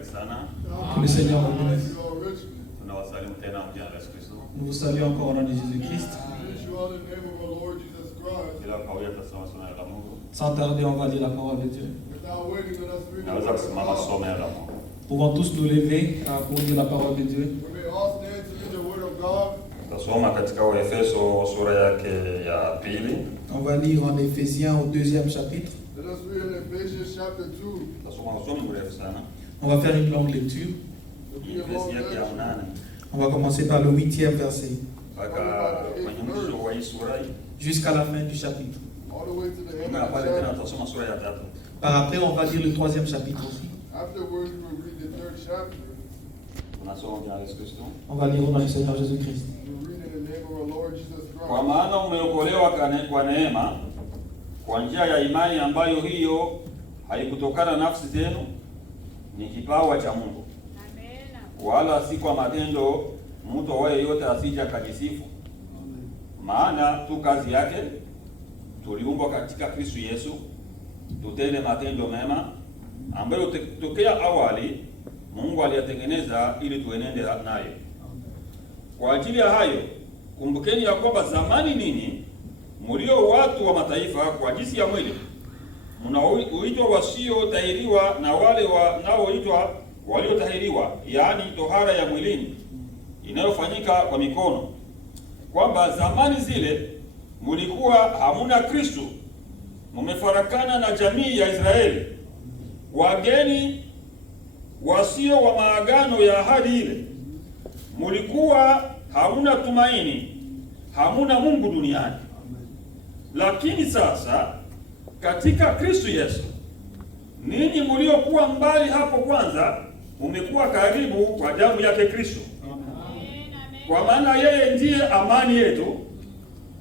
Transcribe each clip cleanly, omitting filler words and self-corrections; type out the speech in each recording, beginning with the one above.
Que le Seigneur vous bénisse. Nous vous saluons encore au nom de Jésus-Christ. Sans tarder, on va lire la parole de Dieu. Pouvons tous nous lever pour lire la parole de Dieu. On va lire en Éphésiens au 2e chapitre. On va faire une longue lecture. On va commencer par le 8e verset jusqu'à la fin du chapitre. Par après, on va lire le 3e chapitre aussi. On va lire au nom du Seigneur Jésus-Christ. Kwa maana umeokolewa kwa neema kwa njia ya imani, ambayo hiyo haikutokana nafsi zenu, ni kipawa cha Mungu, wala si kwa matendo, mtu awaye yote asije akajisifu. Maana tu kazi yake tuliumbwa katika Kristo Yesu tutende matendo mema, ambayo tokea awali Mungu aliyatengeneza ili tuenende nayo. Kwa ajili ya hayo, kumbukeni ya kwamba zamani ninyi mlio watu wa mataifa kwa jinsi ya mwili, mnaoitwa wasiotahiriwa na wale wanaoitwa waliotahiriwa, yaani tohara ya mwilini inayofanyika kwa mikono, kwamba zamani zile mlikuwa hamuna Kristo, mmefarakana na jamii ya Israeli, wageni wasio wa maagano ya ahadi ile. Mlikuwa hamuna tumaini, hamuna Mungu duniani. Lakini sasa katika Kristo Yesu, ninyi mliokuwa mbali hapo kwanza, mmekuwa karibu kwa damu yake Kristo. Kwa maana yeye ndiye amani yetu,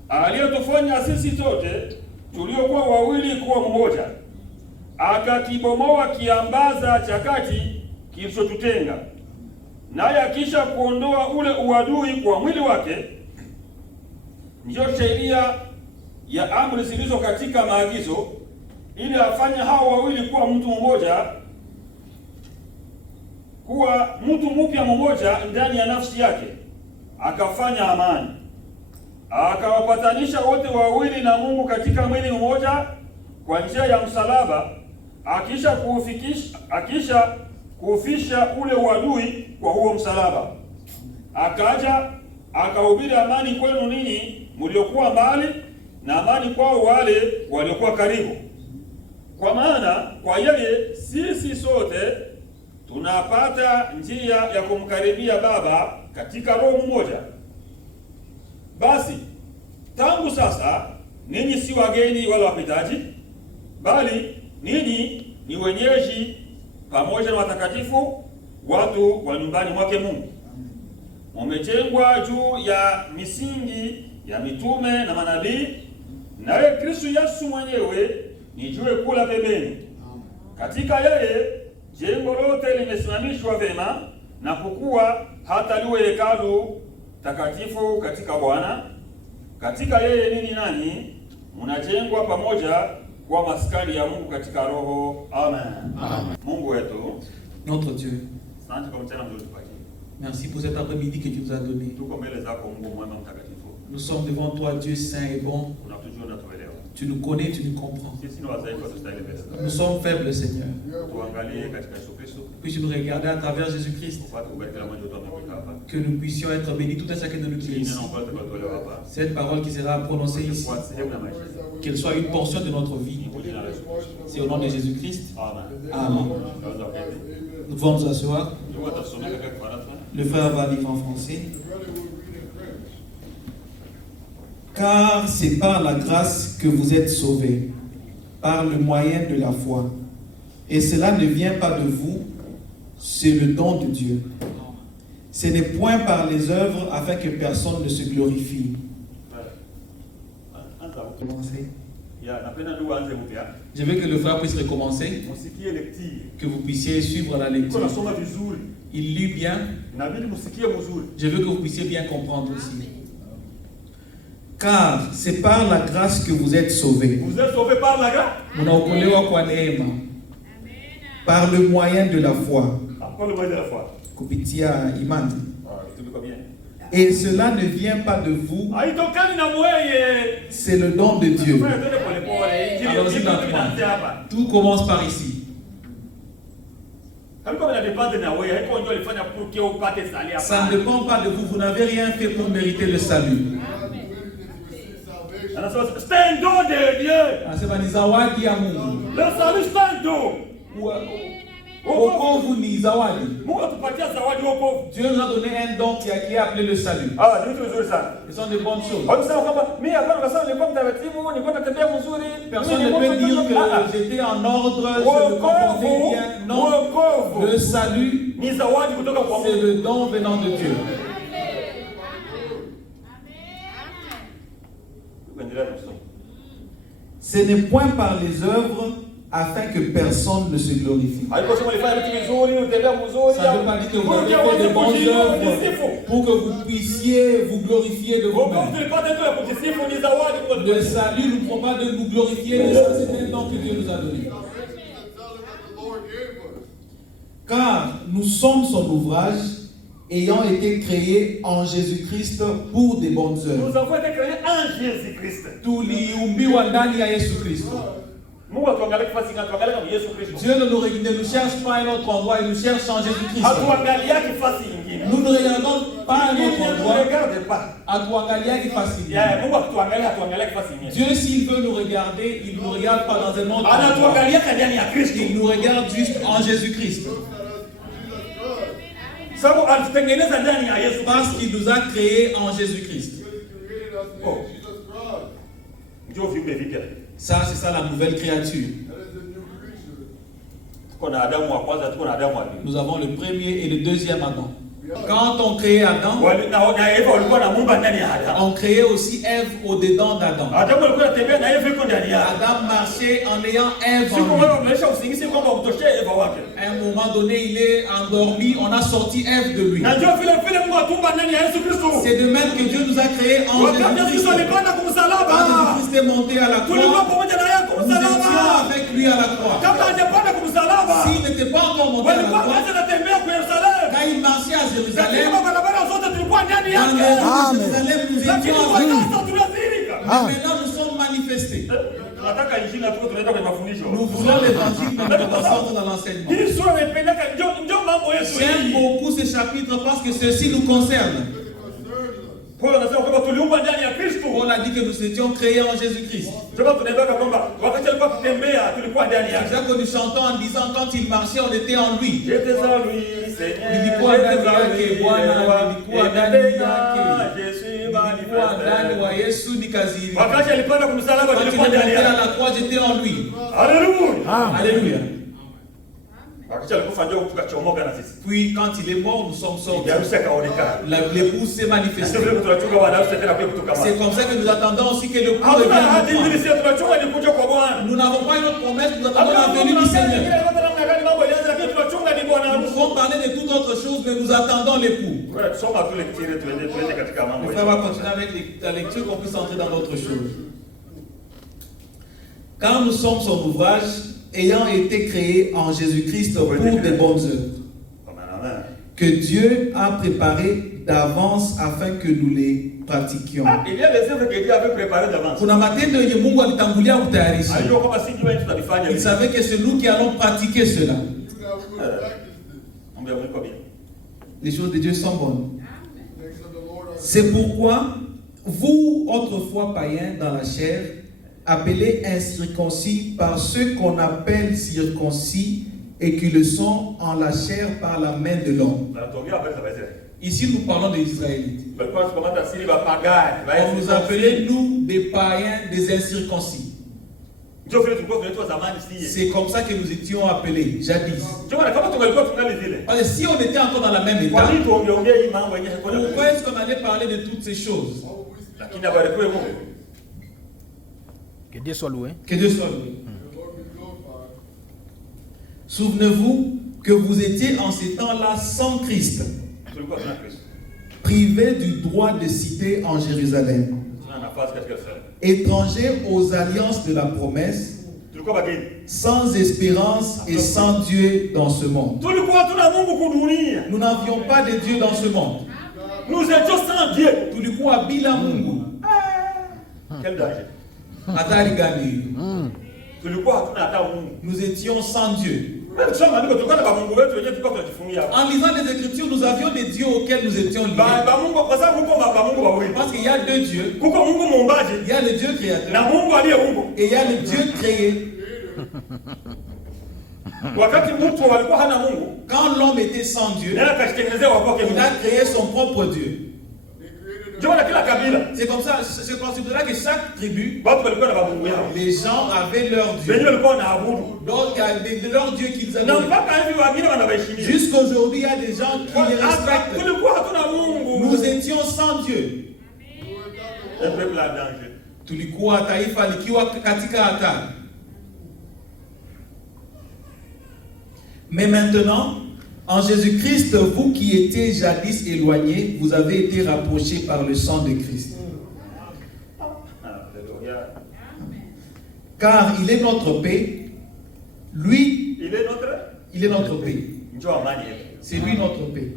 aliyotufanya sisi sote tuliokuwa wawili kuwa mmoja, akakibomoa kiambaza cha kati kilichotutenga, naye akisha kuondoa ule uadui kwa mwili wake, ndiyo sheria ya amri zilizo katika maagizo, ili afanye hao wawili kuwa mtu mmoja, kuwa mtu mpya mmoja ndani ya nafsi yake, akafanya amani, akawapatanisha wote wawili na Mungu katika mwili mmoja kwa njia ya msalaba, akisha kuufisha ule uadui kwa huo msalaba. Akaja akahubiri amani kwenu ninyi mliokuwa mbali, na amani kwao wale waliokuwa karibu. Kwa maana kwa yeye sisi sote tunapata njia ya kumkaribia Baba katika Roho mmoja. Basi tangu sasa ninyi si wageni wala wapitaji, bali ninyi ni wenyeji pamoja na watakatifu, watu wa nyumbani mwake Mungu. Mumejengwa juu ya misingi ya mitume na manabii, naye Kristo Yesu mwenyewe ni jiwe kuu la pembeni. Katika yeye jengo lote limesimamishwa vema na kukua hata liwe hekalu takatifu katika Bwana. Katika yeye ninyi nanyi mnajengwa pamoja kwa maskani ya Mungu katika Roho. Amen. Amen. Mungu wetu, notre Dieu, asante kwa mchana mzuri tupatie. merci pour cet après-midi que tu nous as donné. Tuko mbele zako Mungu mwema mtakatifu. Nous sommes devant toi, Dieu saint et bon. Unatujua na tuelewa. Tu nous connais, tu nous comprends. Sisi ni wadhaifu, hatustahili mbele zako. Nous sommes faibles, Seigneur. Tuangalie katika Yesu Kristo. Puisses nous regarder à travers Jésus-Christ. Upate kubariki la mmoja wetu amekuita hapa. Que nous puissions être bénis tout un chacun de nous qui est ici. Neno ambalo tutatolewa hapa. Cette parole qui sera prononcée ici, Kwa sehemu ya maisha yetu. qu'elle soit une portion de notre vie. Kwa jina la Yesu Kristo. C'est au nom de Jésus-Christ. Amen. Amen. Tunaweza kuketi. Nous pouvons nous asseoir. Mungu atasomea katika Kifaransa. Le frère va lire en français. Car c'est par la grâce que vous êtes sauvés, par le moyen de la foi. Et cela ne vient pas de vous, c'est le don de Dieu. Ce n'est point par les œuvres afin que personne ne se glorifie. Je veux que le frère puisse recommencer, que vous puissiez suivre la lecture. Il lit bien. Je veux que vous puissiez bien comprendre aussi. Car c'est par la grâce que vous êtes sauvés. Vous êtes sauvés par la grâce. Par le moyen de la foi. Kwa le moyen de la foi. kupitia imani. Tumiko bien. Et cela ne vient pas de vous, Haitokani na wewe. c'est le don de Dieu. Fanya twende pole pole. Allons-y Injili lentement. inaanzia hapa. Tout commence par ici. Haiko na depende na wewe. Haiko ndio ulifanya pour que upate sali hapa. Ça ne dépend pas de vous, vous n'avez rien fait pour mériter le salut. Anasema c'est un don de Dieu. Anasema ni zawadi ya Mungu. Le salut c'est un don. Wokovu ni zawadi. Mungu atupatia zawadi wokovu. Dieu nous a donné un don qui est appelé le salut. Ah, ni vitu vizuri sana. Ce sont de bonnes choses. Wanasema kwamba mimi hapana kwa sababu nilikuwa mtaratibu, nilikuwa natembea mzuri. Personne ne peut dire que j'étais en ordre, je me comportais bien. Non, le salut, ni zawadi kutoka kwa c'est Mungu. le don venant de Dieu. Ce n'est point par les œuvres afin que personne ne se glorifie. Ça ne veut pas dire que vous avez fait de bonnes œuvres pour que vous puissiez vous glorifier de vous-même. Le salut ne prend pas de nous glorifier, mais ça c'est un don que Dieu nous a donné. Car nous sommes son ouvrage, ayant été créés en Jésus-Christ pour des bonnes œuvres. Nous avons été créés en Jésus-Christ. Tuliumbiwa ndani ya Yesu Kristo. Dieu ne nous cherche pas à un autre endroit, il nous cherche en Jésus-Christ. Nous ne regardons pas à un autre endroit. Dieu, s'il veut nous regarder, il ne nous regarde pas dans un autre endroit. Il nous regarde juste en Jésus-Christ. Parce qu'il nous a créés en Jésus-Christ. Ça, c'est ça la nouvelle créature. Nous avons le premier et le deuxième Adam. Quand on créait Adam, on créait aussi Ève au-dedans d'Adam. Adam marchait en ayant Ève en lui. À un moment donné, il est endormi, on a sorti Ève de lui. C'est de même que Dieu nous a créés en Jésus-Christ. Quand Jésus-Christ est monté à la croix, nous étions avec lui à la croix. S'il n'était pas encore monté à la croix, quand il marchait à Jérusalem, nous étions avec lui. Maintenant, nous sommes manifestés. Nous voulons l'évangile, mais nous passons dans l'enseignement. J'aime beaucoup ce chapitre parce que ceci nous concerne. Paul a dit que nous étions créés en Jésus-Christ. C'est ça que nous chantons en disant quand il marchait, on était en lui. Quand il est monté à la croix, j'étais en lui. Alléluia. Alléluia. Puis quand il est mort, nous sommes sortis. L'épouse s'est manifestée. C'est comme ça que nous attendons aussi que le coup revienne. Nous n'avons pas une autre promesse, nous attendons la venue du Seigneur. Nous pouvons parler de toute autre chose, mais nous attendons l'époux. Le frère va continuer avec la lecture qu'on puisse entrer dans d'autres choses. Car nous sommes son ouvrage, ayant été créés en Jésus-Christ pour des bonnes œuvres, que Dieu a préparées d'avance afin que nous les pratiquions. Il y a des œuvres que Dieu avait préparées d'avance. Il savait que c'est nous qui allons pratiquer cela. Les choses de Dieu sont bonnes. C'est pourquoi, vous, autrefois païens dans la chair, appelés incirconcis par ceux qu'on appelle circoncis et qui le sont en la chair par la main de l'homme. Ici, nous parlons des Israélites. On nous appelait, nous, des païens, des incirconcis. C'est comme ça que nous étions appelés, jadis. Parce que si on était encore dans la même état, pourquoi est-ce qu'on allait parler de toutes ces choses? Que Dieu soit loué. Que Dieu soit loué. Souvenez-vous que vous étiez en ces temps-là sans Christ, privés du droit de cité en Jérusalem, étrangers aux alliances de la promesse, sans espérance et sans Dieu dans ce monde. Nous n'avions pas de Dieu dans ce monde. Nous étions sans Dieu. Tulikuwa bila Mungu. Quel danger. Hatari gani? Nous Nous étions sans Dieu. En lisant les Écritures, nous avions des dieux auxquels nous étions liés. Parce qu'il y a deux dieux. Il y a le Dieu créateur et il y a le Dieu créé. Quand l'homme était sans Dieu, il a créé son propre Dieu. C'est comme ça, c'est pour cela que chaque tribu, les gens avaient leur Dieu. Donc il y a leur Dieu qu'ils avaient. Jusqu'aujourd'hui, il y a des gens qui les respectent. Nous étions sans Dieu. Tulikuwa taifa likiwa katika hatari. Mais maintenant, en Jésus-Christ, vous qui étiez jadis éloignés, vous avez été rapprochés par le sang de Christ. Car il est notre paix. Lui, il est notre paix. C'est lui notre paix.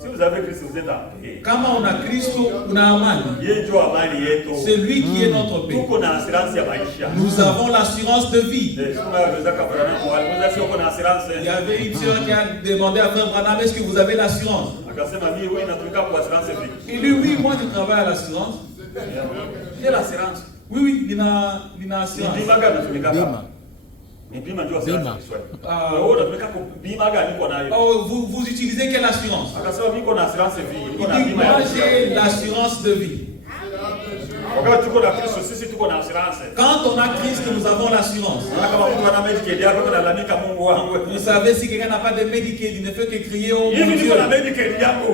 Si vous avez Christ, vous êtes en paix. Quand on a Christ, on a amani. C'est lui qui est notre paix. Nous avons l'assurance de vie. Il y avait une sœur qui a demandé à Frère Branham, est-ce que vous avez l'assurance? Il dit oui, moi je travaille à l'assurance. J'ai l'assurance. Oui, il a assurance. Vous utilisez quelle assurance? Il dit, moi j'ai l'assurance de vie. Quand on a Christ, nous avons l'assurance. Vous savez, si quelqu'un n'a pas de Medicaid, il ne fait que crier au Dieu.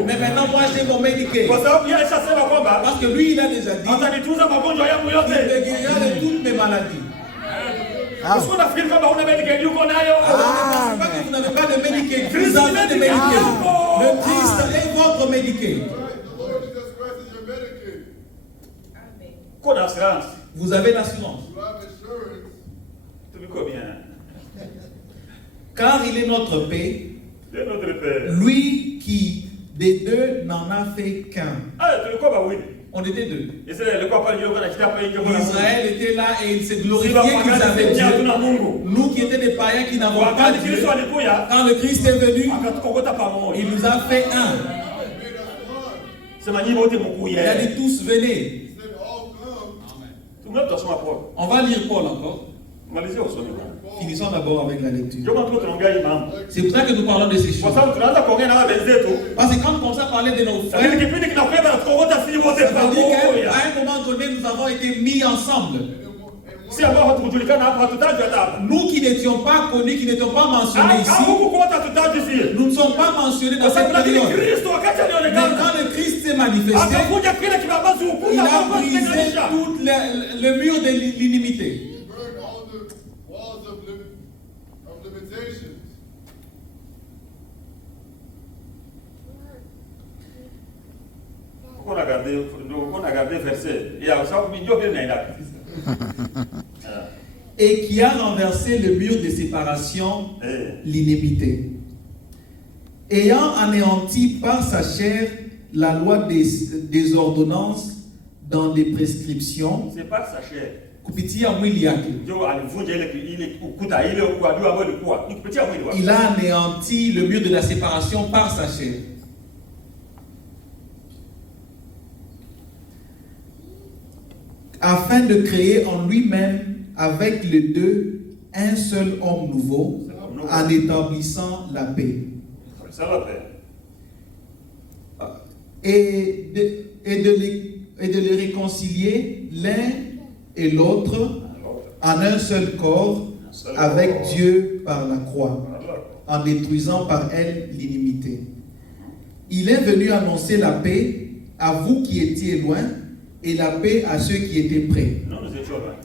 Mais maintenant, moi j'ai mon Medicaid. Parce que lui, il a déjà dit, il me guérira de toutes mes maladies. Parce qu'on a fait comme on a Medicaid, nous qu'on a. C'est pas que vous n'avez pas de Medicaid, vous avez de Medicaid. Le Christ est votre Medicaid. Vous avez l'assurance. Car il est notre paix, lui qui des deux n'en a fait qu'un. On était deux. Israël était là et il s'est glorifié qu'ils avaient Dieu. Nous qui étions des païens qui n'avons pas Dieu, quand le Christ est venu, il nous a fait un. Il a dit tous venez. On va lire Paul encore. Finissons d'abord avec la lecture. C'est pour ça que nous parlons de ces choses. Parce que quand on commence à parler de nos frères, ça veut dire qu'à un moment donné, nous avons été mis ensemble. Nous qui n'étions pas connus, qui n'étions pas mentionnés ici, nous ne sommes pas mentionnés dans cette période. Mais quand le Christ s'est manifesté, il a brisé tout le mur de l'inimité. On a gardé verset. Et qui a renversé le mur de séparation, l'inimité. Ayant anéanti par sa chair la loi des ordonnances dans des prescriptions. C'est par sa chair. Il a anéanti le mur de la séparation par sa chair. Afin de créer en lui-même avec les deux un seul homme nouveau, en établissant la paix. Et de les réconcilier l'un et l'autre en un seul corps avec Dieu par la croix, en détruisant par elle l'inimité. Il est venu annoncer la paix à vous qui étiez loin et la paix à ceux qui étaient près.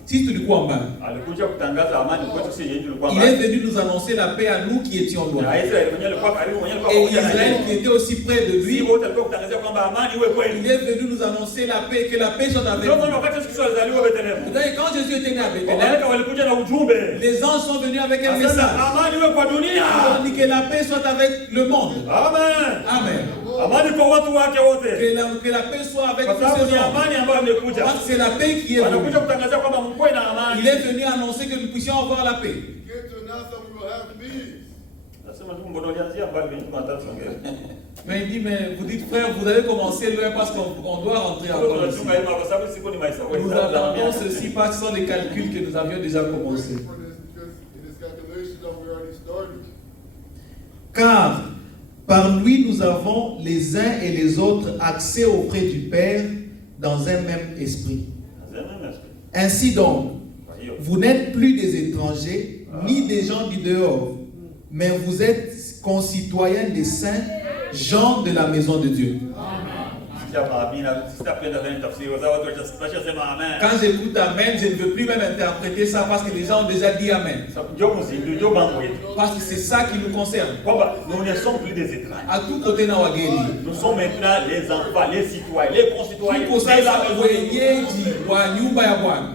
Sisi tulikuwa mbali. Alikuja kutangaza amani kwetu sisi yenyewe tulikuwa Il mbali. est venu nous annoncer la paix à nous qui étions loin. Na Israeli mwenyewe alikuwa karibu, mwenyewe alikuwa Et pamoja na Israël yeye. qui était aussi près de lui, Sisi wote alikuwa kutangazia kwamba amani iwe il kweli. est venu nous annoncer la paix, que la paix soit avec Ndio nous. maana wakati Yesu Kristo alizaliwa Bethlehem, D'ailleurs, quand Jésus était né à Bethléem, malaika walikuja na ujumbe. les anges sont venus avec un Asema message. amani iwe kwa dunia. Ils ont dit que la paix soit avec le monde. Amen. Amen. Amani kwa watu wake wote. Que la paix soit avec Kwa tous sababu ces ni hommes. amani ambayo imekuja. Parce que c'est la paix qui est Anakuja venue. kutangazia kwamba mkuwe na amani. Il est venu annoncer que nous puissions avoir la paix. Get to announce that we will have peace. Nasema tu mbona ulianzia mbali kwenye tunataka tuongee. Mais il dit, mais vous dites frère, vous avez commencé loin parce qu'on doit rentrer encore ici. Tunachunga hima kwa sababu siku ni maisha. Nous attendons ceci parce que ce sont les calculs que nous avions déjà commencé. For this, because it is calculations that we already started. Car par lui nous avons les uns et les autres accès auprès du Père dans un même esprit. Ainsi donc, vous n'êtes plus des étrangers, ni des gens du dehors, mais vous êtes concitoyens des saints, gens de la maison de Dieu. Quand j'écoute Amen, je ne veux plus même interpréter ça parce que les gens ont déjà dit Amen. Parce que c'est ça qui nous concerne. Nous ne sommes plus des étrangers. À tout côté na wageni. Nous sommes maintenant les enfants, les citoyens, les concitoyens. Tuko sasa wenyeji wa nyumba ya Bwana.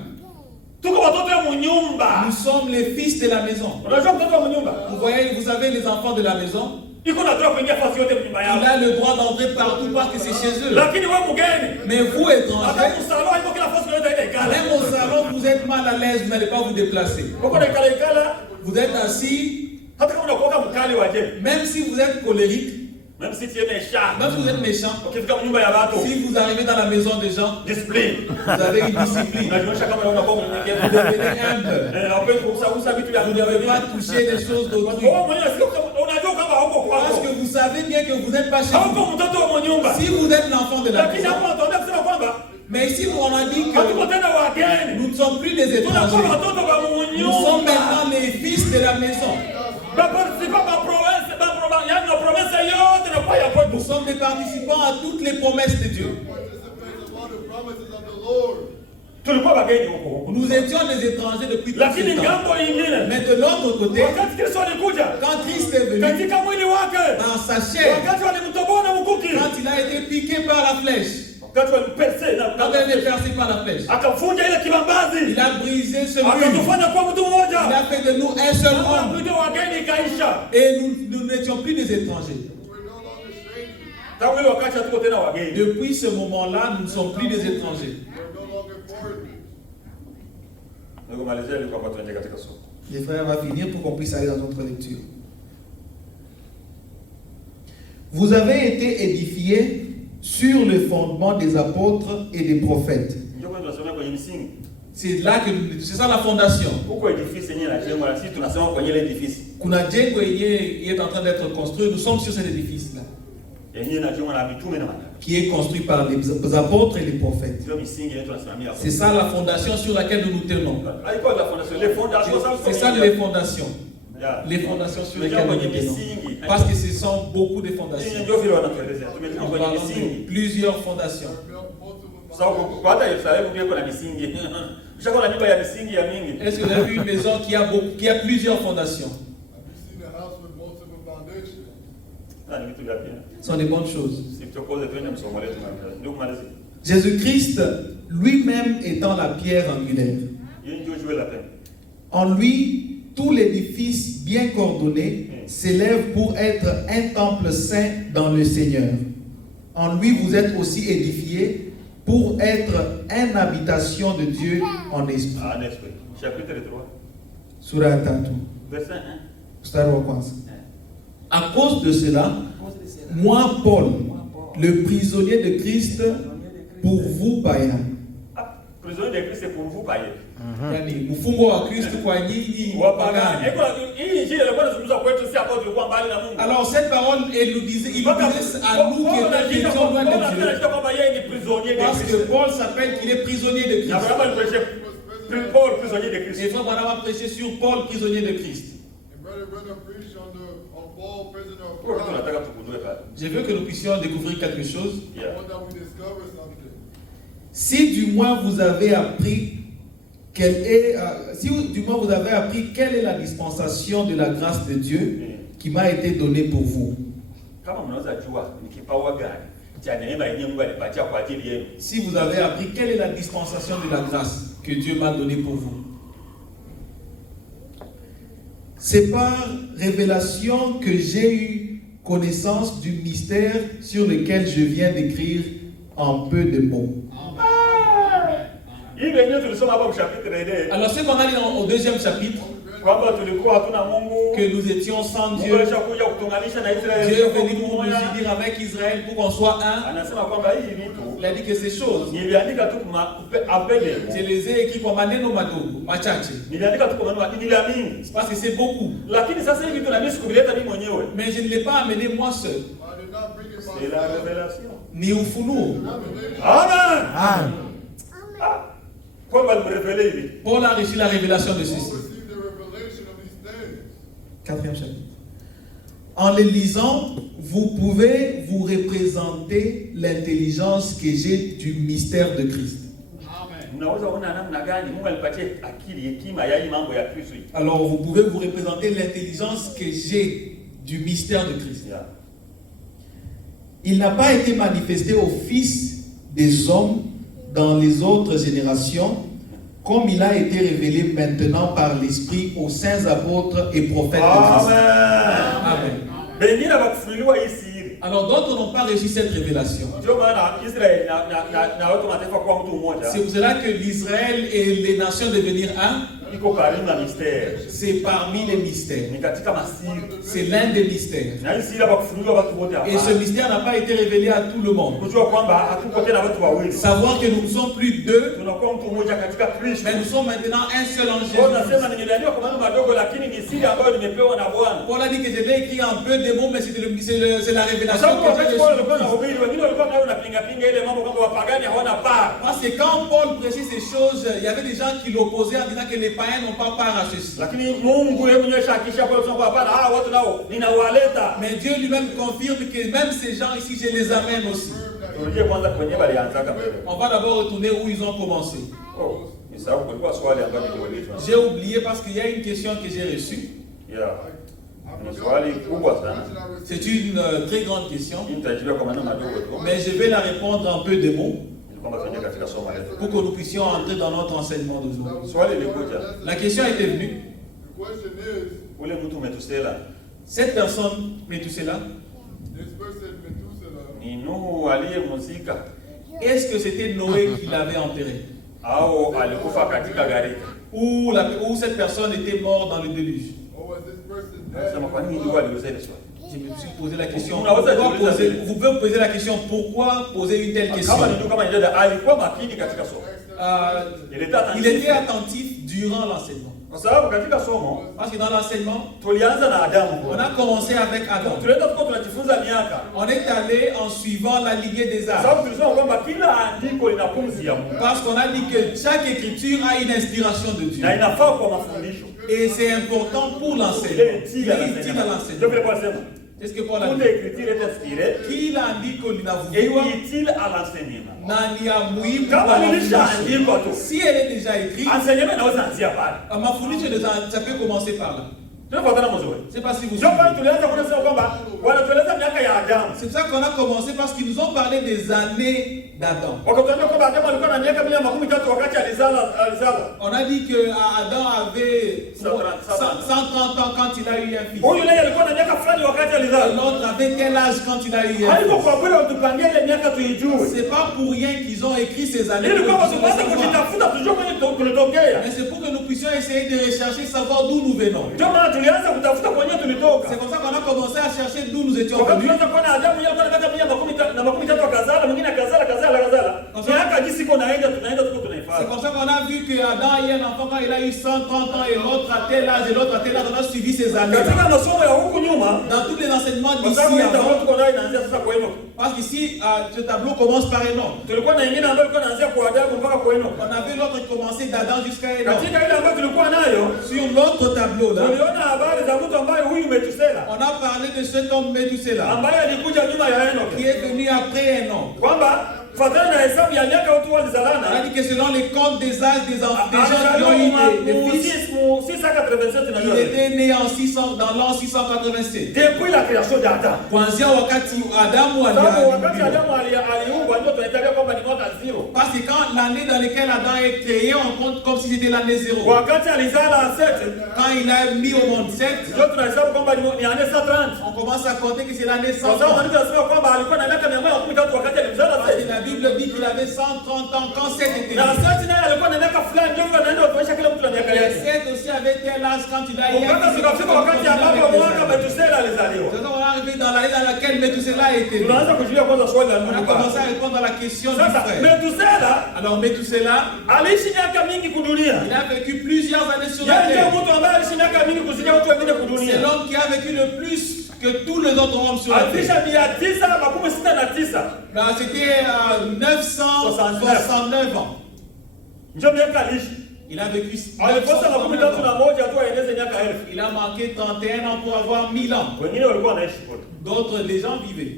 Tuko watoto wa nyumba. Nous sommes les fils de la maison. Unajua mtoto wa nyumba? Vous voyez, vous avez les enfants de la maison. Iko na droit kuingia fasi yote nyumba yao. Il a le droit d'entrer partout parce que c'est chez eux. Lakini wewe mgeni. Mais vous étrangers, Hata msalon iko kila fasi yote ile ikala. même au salon, vous êtes mal à l'aise, vous n'allez pas vous déplacer. Uko na ikala. Vous êtes assis, Hata kama unakuwa mkali wa je. même si vous êtes colérique, Même si tu es méchant. même si vous êtes méchant, Ukifika nyumba ya watu. si vous arrivez dans la maison des gens, Discipline. vous avez une discipline. Unajionyesha kama unakuwa mnyenyekevu. Vous devenez humble. Hapendi kugusa vitu vya Vous ne devez pas toucher des choses d'autrui. Wewe mwenyewe sio unajua kama hauko Parce kwako. que vous savez bien que vous n'êtes pas chez Hauko vous. mtoto wa nyumba. Si vous êtes l'enfant de la Lakini maison, hapo wataenda kusema kwamba mais ici on a dit hatuko que tena wageni. nous ne sommes plus des Tunakuwa étrangers. watoto wa Nous sommes nyumba. maintenant les fils de la maison. Nous sommes des participants à toutes les promesses de Dieu. Participate in all the promises of the Lord. Tulikuwa wageni huko. Nous étions des étrangers depuis tout Lakini ce temps. ngambo ingine, Mais de l'autre côté, wakati Kristo alikuja quand Christ est venu katika mwili wake, dans sa chair, wakati walimtoboa na mkuki, quand il a été piqué par la flèche, wakati walimperse quand il a été percé par la flèche, akavunja ile kibambazi, il a brisé ce mur. akatufanya kuwa mtu Il mmoja. a fait de nous un seul Sasa homme. kuja wageni ikaisha. Et nous n'étions plus des étrangers. We're no longer strangers. Tangu ile wakati hatuko tena wageni. Depuis ce moment-là, nous ne sommes plus des étrangers. We're no longer foreigners. Ndio kumalizia ile kwa watu wengi katika soko. Les frères, on va finir pour qu'on puisse aller dans notre lecture. Vous avez été édifiés sur le fondement des apôtres et des prophètes. Ndio kwa tunasema kwenye misingi. C'est là que c'est ça la fondation. Huko edifice yenyewe inajengwa na sisi tunasema kwenye ile edifice. Kuna jengo yenyewe est en train d'être construit. Nous sommes sur cet édifice-là, Yenyewe inajengwa na mitume na manabii. qui est construit par les apôtres et les prophètes. Ndio misingi yetu tunasimamia hapo. C'est ça la fondation sur laquelle nous nous tenons. Haiko la fondation, les fondations ça. C'est ça les fondations. Yeah. Les fondations sur Tumejengwa lesquelles nous kwenye nous tenons. misingi. Parce que ce sont beaucoup de Hii fondations. ndio vile wanatuelezea. Tumejengwa Nous kwenye parlons misingi. de plusieurs fondations. Sawa kwa hata Yerusalemu ndio kuna misingi. Ushakuwa na nyumba ya misingi ya mingi. Est-ce que vous avez vu une maison qui a plusieurs fondations? Have you seen a house with multiple foundations? Na ni vitu vya pia. Ce sont des bonnes choses. Si tukoze twende msomo letu na ndio kumalizia. Jésus-Christ lui-même étant la pierre angulaire. Hii ndio jouer la peine. En lui, tout l'édifice bien coordonné s'élève pour être un temple saint dans le Seigneur. En lui, vous êtes aussi édifiés pour être une habitation de Dieu en esprit. Ah, esprit. Chapitre 3, Sura ya 3, verset 1. mstari wa kwanza. À cause de cela, moi, Paul, le prisonnier de Christ, pour vous, païens. Ah, prisonnier de Christ c'est pour vous païens. Yani, mfungwa wa Kristo kwa nyinyi Wapagani. wapagani. Hii injili ilikuwa inazungumza kwetu si hapo tulikuwa mbali na Mungu. Alors cette parole, il nous disait à nous qui étions loin de Dieu. kwamba yeye ni prisonnier de Parce que Christ. Paul s'appelle qu'il est prisonnier de Na Christ. Abraham aliprêchait Paul prisonnier de Christ. Et Frère Branham a prêché sur Paul, prisonnier de Christ. And Brother Branham preached on Paul, prisoner of Kwa hiyo Christ. tunataka tukundue pale. Je veux que nous puissions découvrir quelque chose. Yeah. I want that we discover something. Si du moins vous avez appris si du moins vous avez appris quelle est la dispensation de la grâce de Dieu qui m'a été donnée pour vous. Si vous avez appris quelle est la dispensation de la grâce que Dieu m'a donnée pour vous. C'est par révélation que j'ai eu connaissance du mystère sur lequel je viens d'écrire en peu de mots. Alors ce qu'on a lu au deuxième chapitre, que nous étions sans Dieu, Dieu est venu pour nous unir avec Israël pour qu'on soit un. Il a dit que ces choses, je les ai écrites comme maneno madogo, machache. C'est parce que c'est beaucoup. Mais je ne l'ai pas amené moi seul. C'est la révélation. Ni ufunuo. Amen. Paul va nous révéler. Paul a reçu la révélation de ceci. Quatrième chapitre. En les lisant, vous pouvez vous représenter l'intelligence que j'ai du mystère de Christ. Alors vous pouvez vous représenter l'intelligence que j'ai du mystère de Christ. Il n'a pas été manifesté aux fils des hommes dans les autres générations, comme il a été révélé maintenant par l'Esprit aux saints apôtres et prophètes de Christ. Amen. Alors d'autres n'ont pas reçu cette révélation. C'est pour cela que l'Israël et les nations devenir un. C'est parmi les mystères. C'est l'un des mystères. Et ce mystère n'a pas été révélé à tout le monde. Savoir que nous ne sommes plus deux, mais nous sommes maintenant un seul en Jésus. Paul a dit que je l'ai écrit en peu de mots, mais c'est la révélation que j'ai reçue. Parce que quand Paul précise ces choses, il y avait des gens qui l'opposaient en disant que les païens n'ont pas part à ceci. Mais Dieu lui-même confirme que même ces gens ici, je les amène aussi. On va d'abord retourner où ils ont commencé. J'ai oublié parce qu'il y a une question que j'ai reçue. C'est une très grande question. Mais je vais la répondre en peu de mots pour que nous puissions entrer dans notre enseignement d'aujourd'hui. La question était venue. Cette personne, Methuselah, est-ce que c'était Noé qui l'avait enterré? Ou cette personne était morte dans le déluge? Je me suis posé la question. Vous pouvez poser la question, pourquoi poser une telle question? Il était attentif durant l'enseignement. Parce que dans l'enseignement, on a commencé avec Adam. On est allé en suivant la lignée des arbres. Parce qu'on a dit que chaque écriture a une inspiration de Dieu. Et c'est important pour l'enseignement. Il est utile à l'enseignement. Est-ce que Paul a dit? Qu'il a dit qu'on est utile à l'enseignement. Si elle est déjà écrite, ma fourniture, ça peut commencer par là. Je ne sais pas si vous suivez. C'est pour ça qu'on a commencé, parce qu'ils nous ont parlé des années d'Adam. On a dit que Adam avait 130 ans quand il a eu un fils. Et l'autre avait quel âge quand il a eu un fils? C'est pas pour rien qu'ils ont écrit ces années. Mais c'est pour que nous puissions essayer de rechercher, savoir d'où nous venons. C'est comme ça qu'on a commencé à chercher d'où nous étions venus. C'est comme ça qu'on a vu que Adam a eu un enfant quand il a eu 130 ans et l'autre à tel âge et l'autre à tel âge. On a suivi ces années. Dans tous les enseignements d'ici parce qu'ici, ce tableau commence par Enoch. On avait l'autre qui commençait d'Adam jusqu'à Enoch. Sur l'autre tableau là, on a parlé de cet homme Methuselah qui est venu après Enoch. kufuatana na hesabu ya miaka watu On a walizalana. dit que selon les comptes des âges des gens qui ont eu des fils, il était né en 600, dans l'an 687. Depuis la création d'Adam. Kuanzia wakati Adamu Sababu wakati aliumbwa. Adamu aliumbwa ndio tunaitaja kwamba ni mwaka 0. Parce que quand l'année dans laquelle Adam est créé, on compte comme si c'était l'année 0. Wakati alizala Seth, Quand il a mis au monde 7, ndio tunahesabu kwamba ni année 130. on commence à compter que c'est l'année Kwa sababu 130. maandiko yanasema kwamba alikuwa na miaka 113 wakati alizala Parce que Seth. la Bible dit qu'il avait 130 ans quand 7 était Na né. Seth naye alikuwa na miaka fulani ndio anaenda kuonyesha kila mtu na miaka Et yake. 7 aussi avait tel âge quand il a eu. Mpaka tukafika wakati ambapo mwana Metusela alizaliwa. C'est on est arrivé dans l'année dans laquelle Métusela était né. Tunaanza kujiuliza kwanza swali la On a ndugu commencé baba. à répondre à la question du Sasa frère. Metusela Alors Métusela, aliishi miaka mingi kudunia. il a vécu plusieurs années sur la Yeye ndio terre. mtu ambaye aliishi miaka mingi kuzidia watu wengine C'est kudunia. l'homme qui a vécu le plus que tous les autres hommes sur la terre. Aliisha 969. Là, c'était 969 ans. Ndio miaka aliishi. Il a vécu Alikosa 969 ans. 31 tu aeneze miaka 1000. Il a manqué 31 ans pour avoir 1000 ans. Wengine walikuwa wanaishi kote. D'autres, les gens vivaient.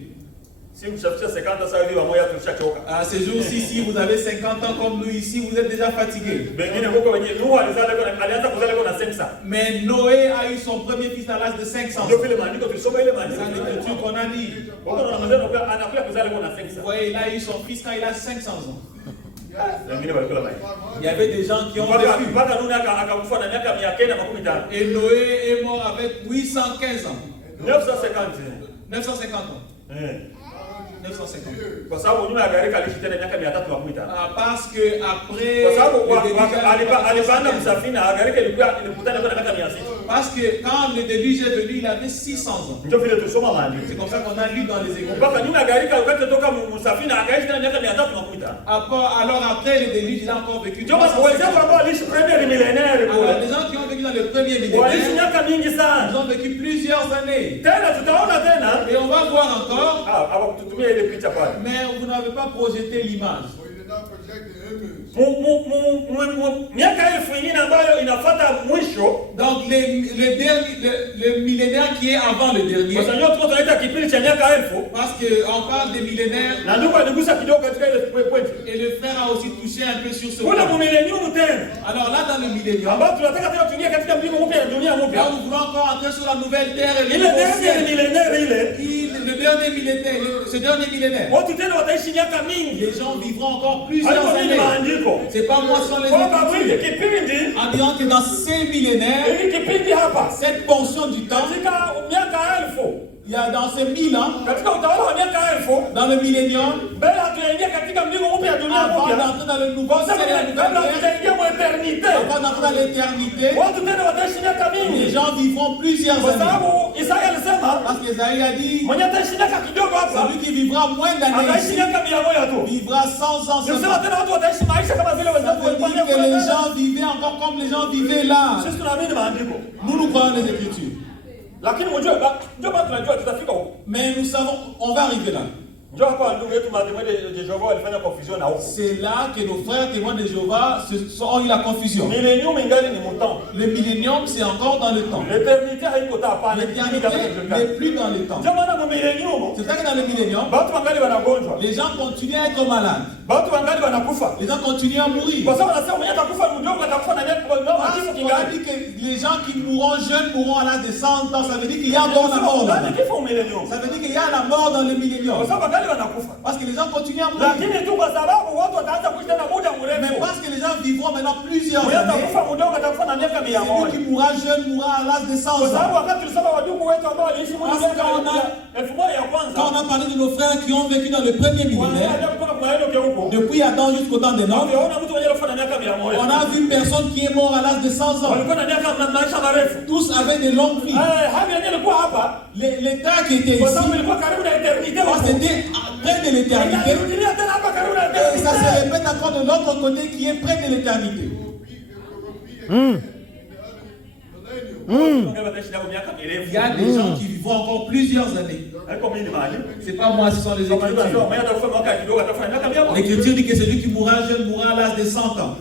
Si mshafikia 50 sasa hivi wamoja tushachoka. À ces jours-ci, si vous avez 50 ans comme nous ici, vous êtes déjà fatigués. Wengine huko wenye Nuhu alianza kuzala kwa na 500. Mais Noé a eu son premier fils à l'âge de 500 Ndio ans. vile maandiko tulisoma ile C'est maandiko. ça l'écriture qu'on a dit. Huko na maneno anakuja kuzala kwa na Vous 500. voyez, il a eu son fils quand il a 500 ans. Wengine walikuwa mai. Il y avait des gens qui ont vécu. Mpaka Nuhu akakufa na miaka 915. Et Noé est mort avec 815 ans. 950. 950 ans. Eh. 950. Kwa sababu nyuma ya gharika aliishi tena miaka 315. Parce que après Kwa sababu le déluge, alipanda msafina gharika ilikutana kwa miaka 600. parce que quand le déluge est venu, il avait 600 ans. Ndio vile tulisoma maandiko. C'est comme ça qu'on a lu dans les Écritures. Mpaka nyuma ya gharika wakati toka msafina akaishi tena miaka 315. Alors après le déluge, il a encore vécu. Ndio basi wenzetu ambao waliishi premier millénaire Alors kule. les gens qui ont vécu dans le premier Waliishi millénaire, miaka mingi sana. ils ont vécu plusieurs années. Tena tutaona tena Et on va voir encore, hawakututumia ile picha pale. mais vous n'avez pas projeté l'image. So he did not project the image. Miaka 1000 ingine ambayo inafuata mwisho. Donc le millénaire qui est avant le dernier, Kwa sababu tuko tunaita kipindi cha miaka 1000. parce qu'on parle des millénaires, Na ndugu aligusa kidogo katika ile point. et le frère a aussi touché un peu sur ce Kule point. millennium tena. Alors là, dans le millénium, Ambao tunataka tena tuingie katika mbingu mpya na dunia là mpya. nous voulons encore entrer sur la nouvelle terre et le Ile nouveau dernier ciel. millénaire ile. Le dernier millénaire, ce dernier millénaire, Watu tena wataishi miaka mingi. les gens vivront encore plusieurs Haiko nini années. maandiko. C'est pas moi sur les Kwamba mwili Écritures. kipindi En disant que dans ces millénaires, hiki kipindi hapa cette portion du temps, katika miaka 1000 il y a dans ces 1000 ans, katika utawala wa miaka 1000 dans le millénium, mbele hatuyaingia katika mbingu mpya na dunia avant mpya. d'entrer dans le nouveau Kwa ciel et la sababu kabla nouvelle terre, hatujaingia mu eternite. avant d'entrer dans l'éternité, Watu tena wataishi miaka les mingi. gens vivront plusieurs Kwa années. sababu Isaya alisema Parce qu'Esaïe a dit, mwenye ataishi miaka kidogo hapa celui qui vivra moins d'années ataishi ici, miaka 100 tu. vivra 100 ans Nikusema seulement. tena watu wataishi maisha kama vile Ça wenzetu veut walikuwa dire que les tena. gens vivaient encore comme les gens vivaient là. Sisi tunaamini maandiko. Nous croyons les Écritures. Lakini mjue ndio bado tunajua tutafika huko. Mais nous savons, on va arriver là. Ndio hapa ndugu yetu matemwe de Jehova walifanya confusion na huko. C'est là que nos frères témoins de Jéhovah ont eu la confusion. Millennium ingali ni mutant. Le millénium, c'est encore dans le temps. L'éternité haiko ta hapana. L'éternité n'est plus dans le temps. Ndio maana mu millennium C'est ça que dans le millénium, watu wangali wanagonjwa. les gens continuent à être malades. Watu wangali wanakufa. Les gens continuent à mourir. Kwa sababu nasema mwenye atakufa mdogo atakufa na miaka kifo On a kingali. dit que les gens qui mourront jeunes mourront à l'âge de 100 ans. Ça veut dire qu'il y a encore la mort là. Nani kifo millennium? Ça veut dire qu'il y a la mort dans le Kwa millénium. sababu wangali wanakufa. Parce que les gens continuent à mourir. Lakini tu kwa sababu watu wataanza kuishi tena muda Mais mrefu. parce que les gens vivront maintenant plusieurs Mwenye années, atakufa mdogo atakufa na miaka 100. celui qui mourra jeune mourra à l'âge de 100 Kwa sababu ans. wakati tulisema wadugu wetu ambao waliishi mwezi Parce miaka qu'on a- 1000 ya kwanza. Quand on a parlé de nos frères qui ont vécu dans le premier millénaire, Wanaenda kutoka kwa hilo huko. depuis Adam jusqu'au temps des Nôtres, Unaona mtu mwenye alikufa na miaka 100. on a vu une personne qui est morte à l'âge de 100 ans. Walikuwa na miaka maisha marefu. Tous avaient de longues vies. Hali yenyewe ilikuwa hapa L'état qui était kwa ici, sababu ilikuwa karibu na eternite. parce que c'était près de l'éternité, Inarudia tena hapa karibu na et ça se eternite. répète encore de l'autre côté qui est près de l'éternité. Mungu ataishi nao miaka mirefu. Il y a des gens qui vivront encore plusieurs années. Haiko mimi mahali. C'est pas moi, ce sont les Écritures. Mwenye atakufa mwaka kidogo atakufa na miaka 100. L'Écriture dit que celui qui mourra jeune mourra à l'âge de 100 ans.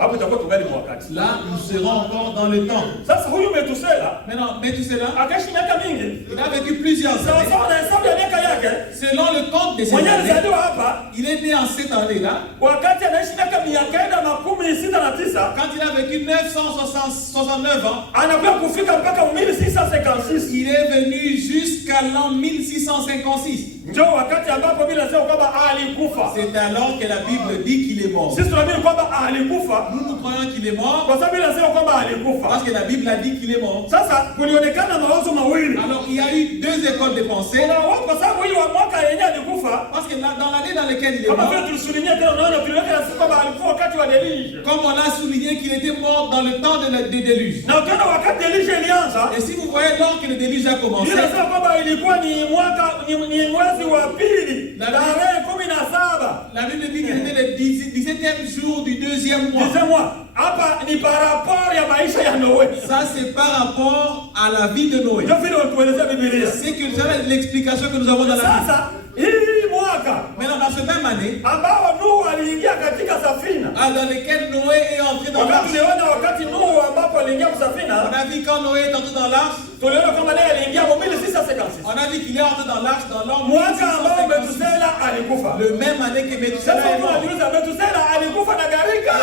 Hapo itakuwa tungali mwakati. Là, nous serons encore dans le temps. Sasa huyu Metusela Maintenant, mais tu sais là, akaishi miaka mingi. il a vécu plusieurs Sawa années. sawa na hesabu ya miaka yake. yake Selon le compte de ses mwenye années, alizaliwa hapa il est né en cette année-là. wakati anaishi miaka 969 Quand il a vécu 969 ans, anakuwa kufika mpaka 1656. il est venu jusqu'à l'an 1656. Ndio wakati ambapo Biblia inasema kwamba alikufa. C'est alors que la Bible dit qu'il est mort. Sisi tunaamini kwamba alikufa Nous croyons qu'il est mort kwa sababu Biblia inasema kwamba alikufa. parce que la Bible a dit qu'il est mort. Sasa kulionekana mawazo mawili. Alors il y a eu deux écoles de pensée. Kuna watu kwa sababu hiyo mwaka yenyewe alikufa. Parce que dans l'année dans laquelle il est Kama mort, vile tulisulinia tena unaona tuliweka nasema kwamba alikufa wakati wa deluge. comme on a souligné qu'il était mort dans le temps de déluge. Na ukiona wakati deluge ilianza, Et si vous voyez lors que le déluge a commencé, Biblia inasema kwamba ilikuwa ni mwaka ni mwezi wa pili, La tarehe 17. la Bible dit que c'était le 17e jour du deuxième mois. Disais-moi, hapa ni par rapport ya maisha ya Noe. Ça c'est par rapport à la vie de Noé. Ndio vile walituelezea Biblia. C'est que c'est l'explication que nous avons dans la Bible. Sasa hii mwaka Maintenant dans cette même année, ambao Nuhu aliingia katika safina, dans lequel Noé est entré dans wakati l'arche, tuliona wakati Nuhu ambapo aliingia msafina, on a vu quand Noé est entré dans l'arche, tuliona kama naye aliingia mu 1656. on a vu qu'il est entré dans l'arche dans l'an Mwaka ambao 1656. Metusela alikufa. Le même année que Méthusela Sasa est mtu mort. anajiuliza Metusela alikufa na Alors, gharika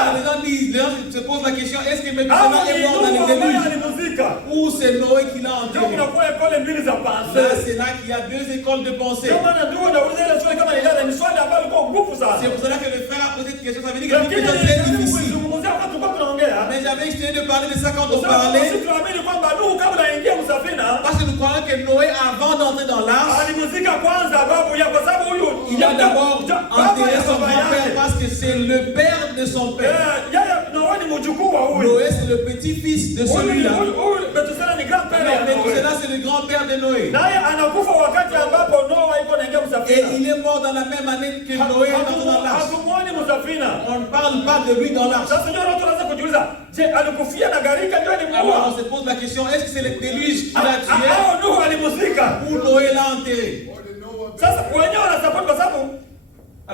les gens se posent la question, est-ce que au Méthusela ni est mort dans Nuhu les ambaye déluges alimuzika? ou c'est Noé qui l'a Ndio enterré? kunakuwa ekole mbili za Là, pensée. c'est là qu'il y a deux écoles de pensée. Ndio maana ndio nauliza ile swali kama ile ni swali ambalo liko nguvu C'est sana. pour cela que le frère a posé cette question. Ça veut dire que Lakini c'est très nilizungumzia difficile. kuzungumzia wakati tulikuwa tunaongea. Mais j'avais essayé de parler de ça quand on Sasa parlait. sisi tunaamini kwamba Nuhu kabla aingie msafina Parce que nous croyons que Noé, avant d'entrer dans l'arche, alimuzika kwanza babu ya kwa sababu huyu il a d'abord enterré son grand-père parce que c'est le père de son père. yeye Noe ni mjukuu wa huyu. Noé, c'est le petit-fils de celui-là. Huyu Metusela ni grand-père ya Alors, Noe. Méthusela, c'est le grand-père de Noé. Naye anakufa wakati ambapo Noa iko naingia Et msafina. il est mort dans la même année que Noé est entré dans l'arche. Hatumuoni msafina. On ne parle pas de lui dans l'arche. Sasa ndio watu wanaanza kujiuliza, je, alikufia na gharika ndio Alors alimuua? on se pose la question, est-ce que c'est le déluge qui l'a tué Au Nuhu alimuzika. ou Noé l'a enterré? Or they know what Sasa wenyewe wanasupport kwa sababu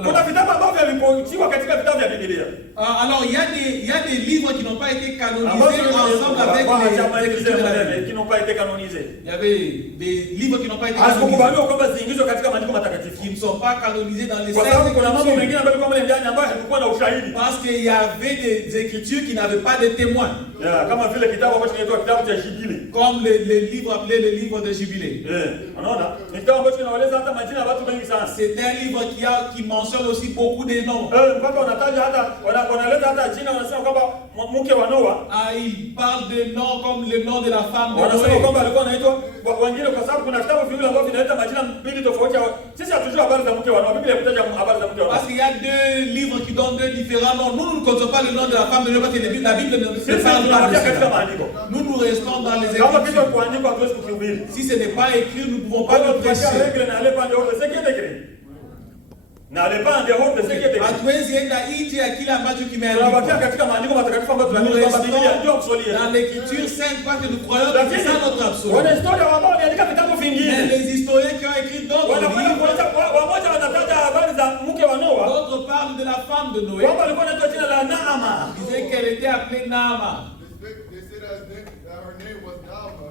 kuna vitabu ambavyo vilipotiwa katika vitabu vya Biblia. Alors il y a des livres qui n'ont pas été canonisés ensemble avec les écritures de la Bible. qui n'ont pas été canonisés. Il y avait des livres qui n'ont pas été canonisés, Hasikukubaliwa kwamba ziingizwe katika maandiko matakatifu. qui ne sont pas canonisés dans les Kwa sababu kuna mambo Saintes mengine Écritures. ambayo yalikuwa mle ndani ambayo hakukuwa na ushahidi. Parce qu'il y avait des écritures qui n'avaient pas de témoins, Kama vile kitabu ambacho kinaitwa kitabu cha Jubile. comme les livres appelés le livre de Jubilé. Unaona? Ni kitabu ambacho kinaeleza hata majina ya watu wengi sana. C'est un livre qui mentionne aussi beaucoup de noms. Mpaka wanataja hata wanaleta hata jina wanasema kwamba mke wa Noa. Il parle de noms comme le nom de la femme de Wanasema Noé. kwamba alikuwa anaitwa wengine kwa sababu kuna vitabu viwili ambavyo vinaleta majina mbili tofauti. Sisi hatujui habari za mke wa Noa. Biblia inataja habari za mke wa Noa. Parce qu'il y a deux livres qui donnent deux différents noms. Nous ne connaissons pas le nom de la femme de Noé parce que la Bible ne Sisi parle pas de tunabakia katika ça. maandiko. Nous restons dans les Kama kitu Écritures. kuandikwa hatuwezi kukihubiri. Si ce n'est pas écrit, nous ne pouvons Kwa pas hiyo le tunakia prêcher. regle na ale pande yote seki écrit. Na ale pande yote seki écrit. Hatuwezi enda nje ya kile ambacho Tunabakia kimeandikwa. katika maandiko matakatifu ambayo Nous tunaamini kwamba Biblia ndio restons absolue. dans l'Écriture sainte parce que nous croyons que c'est ça notre absolu. Wana historia ambao waliandika vitabu Mais vingine. les historiens qui ont écrit d'autres Wanakwenda livres, kuonyesha wamoja wanataja habari za mke wa Noa. d'autres parlent de la femme de Noé. Kwamba alikuwa anaitwa jina la Naama. Ils disaient qu'elle était appelée Naama. they say that her name was Nalma.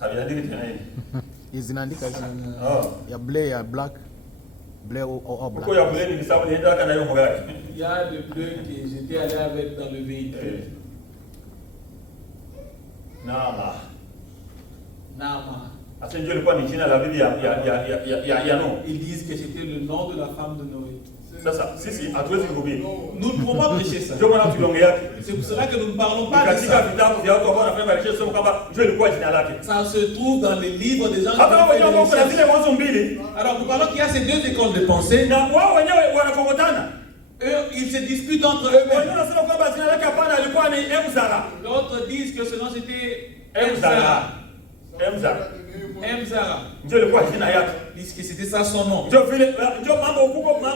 Haviandiki tena hivi. zinaandika Oh. ya bleu ya black bleu au black. Huko ya buleni ni sababu nienda kana hiyo magari. Il y a le bleu que j'étais allé avec dans le véhicule. Naama. Nama. Asa ndio ilikuwa ni jina la bibi ya Noa. Ils disent que c'était le nom de la femme de Noé. Sasa sisi hatuwezi kuhubiri. Nous ne pouvons pas prêcher ça. Ndio maana tuliongea yake. C'est pour cela que nous ne parlons pas de Katika ça. vitabu vya watu ambao wanafanya research sema kwamba ndio ilikuwa jina lake. Ça se trouve dans les livres des gens qui Hata ont wao fait wenyewe des wako na zile recherches. mwanzo mbili Alors nous parlons qu'il y a ces deux écoles de pensée. na wao wenyewe wanakokotana. Eux, ils se disputent entre Wengine eux-mêmes. wanasema kwamba jina lake hapana alikuwa ni Emzara. D'autres disent que ce nom c'était Emzara. Emzara. Emzara. The name was Emzara. Ndio ilikuwa jina yake. Disent que c'était ça son nom. Ndio vile ndio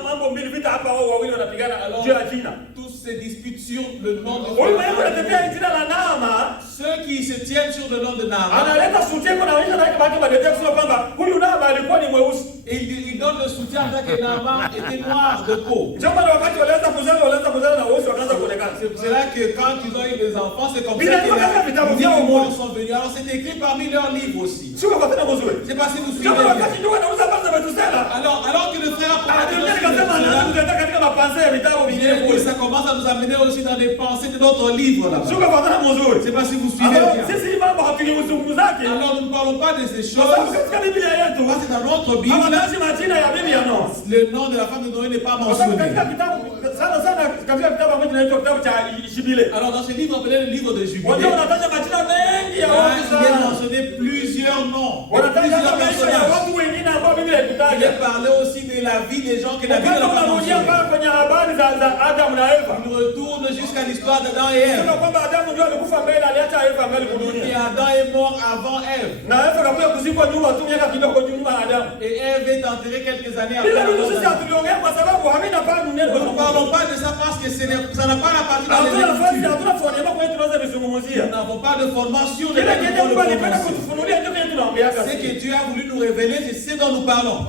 mambo mbili vita hapa wao wawili wanapigana Alors, juu ya jina. tous se disputent sur le nom de Huyu mwenyewe anatetea jina la Naama. ceux qui se tiennent sur le nom de Naama. Analeta suteko na wengine na baki badetea kusema kwamba huyu Naama alikuwa ni mweusi. Et il donne le soutien à que Naaman était noir de peau. Ndio maana wakati walianza kuzana na weusi wakaanza kuonekana. C'est pour cela que quand ils ont eu des enfants, c'est comme Bila ça que ndio kama vitabu vyao les moja. morts sont venus. Alors c'est écrit parmi leurs livres aussi. Sio kwa tena mzuri. C'est pas si vous Ndio suivez maana bien. wakati ndio wanauza basi za Metusela. Alors que le frère Ndio nikasema na tunataka katika mapanzo ya vitabu vingine et kule. ça commence à nous amener aussi dans des pensées de d'autres livres là. Sio kwa tena mzuri. C'est pas si vous suivez Alors bien. sisi mambo hatungizungumzake. Alors nous ne parlons pas de ces Kwa sababu choses. katika Biblia yetu Parce que dans notre Bible, hawataji majina ya bibi ya Noa. le nom de la femme de Noé n'est pas Kwa sababu mentionné. katika kitabu sana katika kitabu ambacho kinaitwa kitabu cha Jubile. Alors dans ce livre appelé le livre de Jubilé, Wao wanataja majina mengi ya là, watu il est sana. mentionné plusieurs noms, Wanataja plusieurs maisha ya personnages. watu wengine ambao Biblia Il haikutaja. est parlé aussi de la vie des gens que la Bible Wakati n'a pas unarudia mentionné. mpaka kwenye habari za Adamu na Eva. Il retourne jusqu'à l'histoire d'Adam et Sema Ève. kwamba Adamu ndio alikufa mbele, aliacha Eva mbele Et kudunia. Adam est mort avant Ève. Na Eva kakuja kuzikwa nyuma tu miaka kidogo nyuma ya Adamu. Et Ève est enterrée quelques années après. Bila vitu Adam. sisi hatuliongea kwa sababu hamina pale duniani. Nous ne parlons pas de ça parce que ça n'a pas la partie dans les Hatuna nafasi, Écritures. hatuna fondement kwa hiyo tunaweza kuzungumzia. Nous n'avons pas de formation de Kile la kenye Mungu alipenda kutufunulia ndio kenye tunaongeaka. Ce que Dieu a voulu nous révéler, c'est ce dont nous parlons.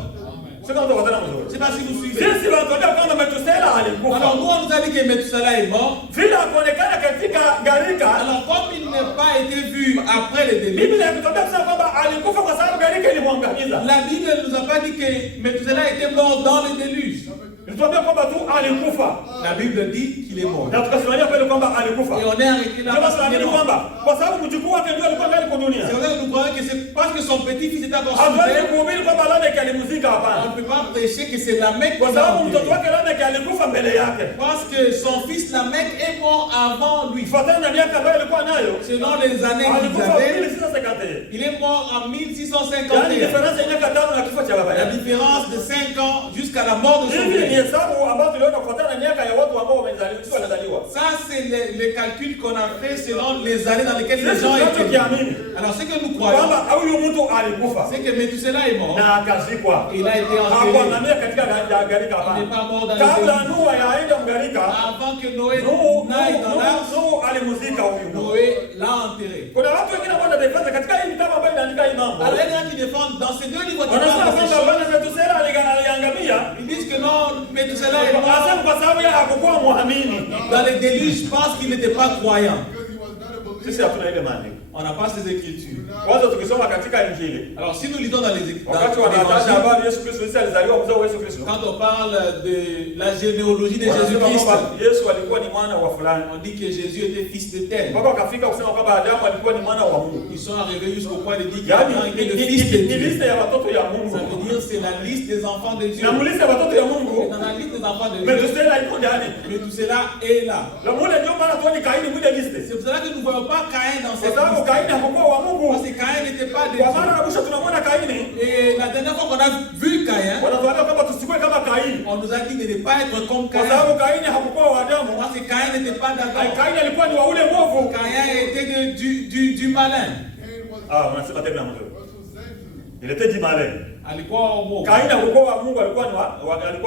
Sio kama tunataka Je mzuri. ne sais pas si vous suivez. Sisi wanatuambia kwamba Metusela alikufa. Alors nous, on nous a dit que Methuselah est mort. Vile akuonekana katika gharika. Alors comme il n'a pas été vu après le déluge, Biblia inatuambia kusema kwamba alikufa kwa sababu gharika ilimwangamiza. la Bible ne nous a pas dit que Methuselah était mort dans le déluge. Ilituambia kwamba tu alikufa. La Bible dit qu'il est mort. Na tukasimamia pale kwamba alikufa. Et on est arrêté là Ndio parce qu'il est tunaamini mort. kwamba kwa sababu mjukuu wake ndio alikuwa ndani kwa dunia. C'est vrai que nous croyons que c'est parce que son petit-fils était encore sur Hatuwezi terre. kuhubiri kwamba Lameki alimuzika, On hapana. ne peut pas prêcher que c'est Lamech Kwa qui sababu l'a mtoto enterré. wake Lameki alikufa mbele yake. Parce que son fils Lamech est mort avant lui. Kufuatana na miaka ambayo alikuwa nayo. Selon les années qu'il Alikufa avait, 1651. il est mort en Yaani 1651. diferensa ya miaka 5 na kifo cha baba La yake. différence de 5 ans jusqu'à la mort de son Hivi ni père. hesabu ambayo tuliona kufuatana na miaka ya watu ambao wamezaliwa. Ça, c'est le calcul qu'on a fait selon les années dans lesquelles les Sisi gens étaient. tunachokiamini Alors, ce que nous croyons, kwamba huyu mtu alikufa c'est que Methuselah est mort. na akazikwa. Il a été enterré. Hakuangamia katika gharika, Il n'est pas hapana. mort dans Kabla les Nuhu yaende mgharika, Avant que Noé Nuhu n'aille dans l'arche, alimuzika huyu. Noé l'a enterré. Kuna watu wengine ambao wanadefensa katika hii vitabu ambayo inaandika hii mambo. Alors, il y en a qui défendent dans ces deux livres qui Wanasema parlent de ces kwamba choses. bwana Metusela aliangamia. Ils disent que non, Methuselah est mort. Wanasema kwa sababu yeye hakukuwa muamini. Dans les déluges parce qu'il n'était pas croyant. Because he was not a believer. Sisi hatuna ile maandiko. On n'a pas ces écritures. Kwanza tukisoma katika Injili, Alors si nous lisons dans les écritures, wakati wanataja habari Yesu Kristo, Yesu alizaliwa mzao wa Yesu Kristo. quand on parle de la généalogie de Wanasema Jésus-Christ, kwamba Yesu alikuwa ni mwana wa fulani. on dit que Jésus était fils de tel. Mpaka wakafika kusema kwamba Adamu alikuwa ni mwana wa Mungu. Ils sont arrivés jusqu'au point de dire Yaani qu'Adam était le fils de ni Dieu. liste ya watoto ya Mungu. Ça veut dire c'est la liste des enfants de Dieu. Na mliste ya watoto ya Et Mungu, dans la liste des enfants de Dieu, Metusela iko ndani. mais tout cela est là. Na mule ndio maana tuoni Kaini mwile liste. C'est pour cela que nous ne voyons pas Caïn dans Kwa cette sababu liste. Kaini hakukuwa wa Mungu. Parce que Caïn n'était pas de Kwa mara Dieu. ya mwisho tunamwona Kaini, Et la dernière fois qu'on a vu Caïn, wanatuambia kwamba tusikue kama Kaini. on nous a dit de ne pas être comme Kwa Caïn. sababu Kaini hakukuwa wa Adamu. Parce que Caïn n'était pas d'Adam. Kaini alikuwa ni wa ule mwovu. Caïn était du malin. Cain was Unasema tena mzuri. Russell Saints. Il était du malin. Alikuwa wa Mungu. Kaini hakukuwa wa Mungu, alikuwa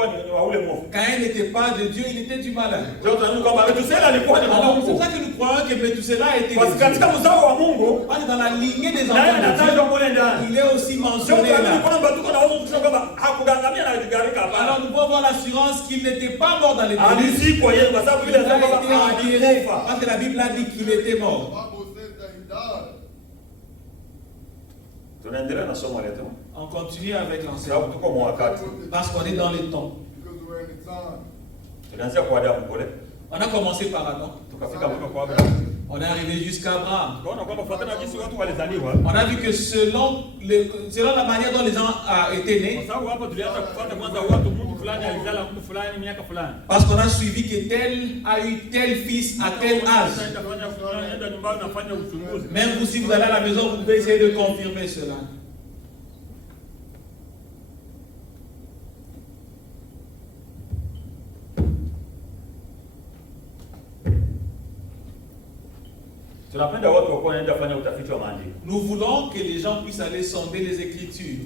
ni wa ule mwovu. Caïn n'était pas de Dieu, il était du malin. Ndio tunaamini kwamba Metusela alikuwa ni wa Alors, c'est pour Mungu. ça que nous croyons que Methuselah était Kwa de sababu katika Dieu. mzao wa Mungu, Parce que dans la lignée des naye enfants de anatajwa Dieu, mule ndani. il est aussi Ndio mentionné tunaamini là. kwamba tuko na wazo kusema kwamba hakugangamia na gharika, hapana. Alors nous pouvons avoir l'assurance qu'il n'était pas mort dans les déluges. Alizikwa yeye kwa sababu Il ile a inasema été kwamba enterré. alikufa. Parce que la Bible a dit qu'il était The mort. Bible says that he died. Tunaendelea na somo letu On continue avec sababu l'enseignement. tuko mwa wakati. Parce qu'on est dans les temps. Because we're in the time. Tunaanzia kwa Adamu kule, On a commencé par Adam. tukafika mpaka kwa Abrahamu. On est arrivé jusqu'à Abraham. Tunaona kwamba kufuatana na jinsi watu walizaliwa, On a vu que selon la manière dont les gens étaient kwa nés, sababu hapo tulianza kufuata kwanza watu, mtu fulani alizala mtu fulani miaka fulani. parce qu'on a suivi que tel a eu tel fils à tel âge. Enda kufanya fulani, enda nyumbani nafanya uchunguzi. Même vous, si vous allez à la maison, vous pouvez essayer de confirmer cela. Tunapenda watu kwa naenda fanya utafiti wa maandiko. Nous voulons que les gens puissent aller sonder les Écritures.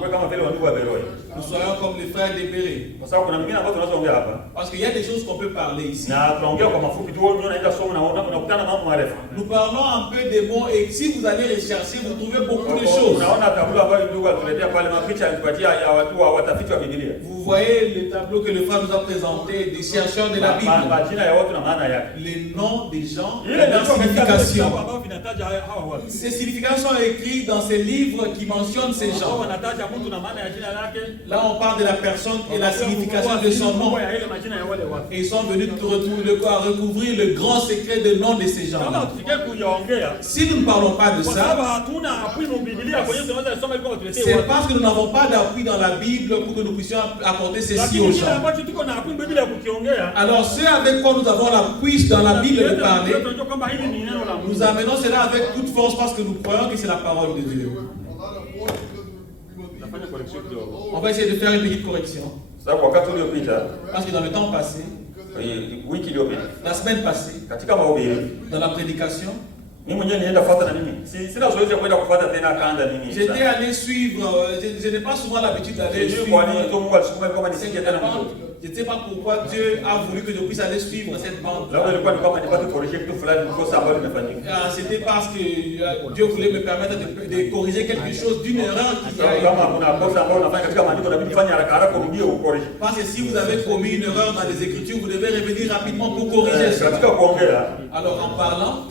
Kwa kama vile wandugu wa Beroya. Nous soyons comme les frères de Béré. Kwa sababu kuna mingine ambayo tunaweza ongea hapa. Parce qu'il y a des choses qu'on peut parler ici. Na tunaongea kwa mafupi tu, wewe unaenda somo na unakutana mambo marefu. Nous parlons un peu des mots et si vous allez rechercher, vous trouvez beaucoup de choses. Unaona tabula ambayo ndugu atuletea pale mapicha alipatia ya watu wa watafiti wa Biblia. Vous voyez le tableau que le frère nous a présenté des chercheurs de la Bible. Majina ya watu na maana yake. Les noms des gens et leurs significations. Ces significations sont écrites dans ces livres qui mentionnent ces gens. Là, on parle de la personne et la signification de son nom. Et ils sont venus recouvrir le grand secret de nom de ces gens. Si nous ne parlons pas de ça, c'est parce que nous n'avons pas d'appui dans la Bible pour que nous puissions apporter ceci aux gens. Alors, ceux avec quoi nous avons l'appui dans la Bible de parler, nous amenons cela avec toute force parce que nous croyons que c'est la parole de Dieu. On va essayer de faire une petite correction. Parce que dans le temps passé, la semaine passée, dans la prédication, j'étais allé suivre, je n'ai pas souvent l'habitude d'aller suivre. Je ne sais pas pourquoi Dieu a voulu que je puisse aller suivre cette bande. C'était parce que Dieu voulait me permettre de corriger quelque chose d'une erreur qu'il y a eu. Parce que si vous avez commis une erreur dans les Écritures, vous devez revenir rapidement pour corriger cela. Alors en parlant,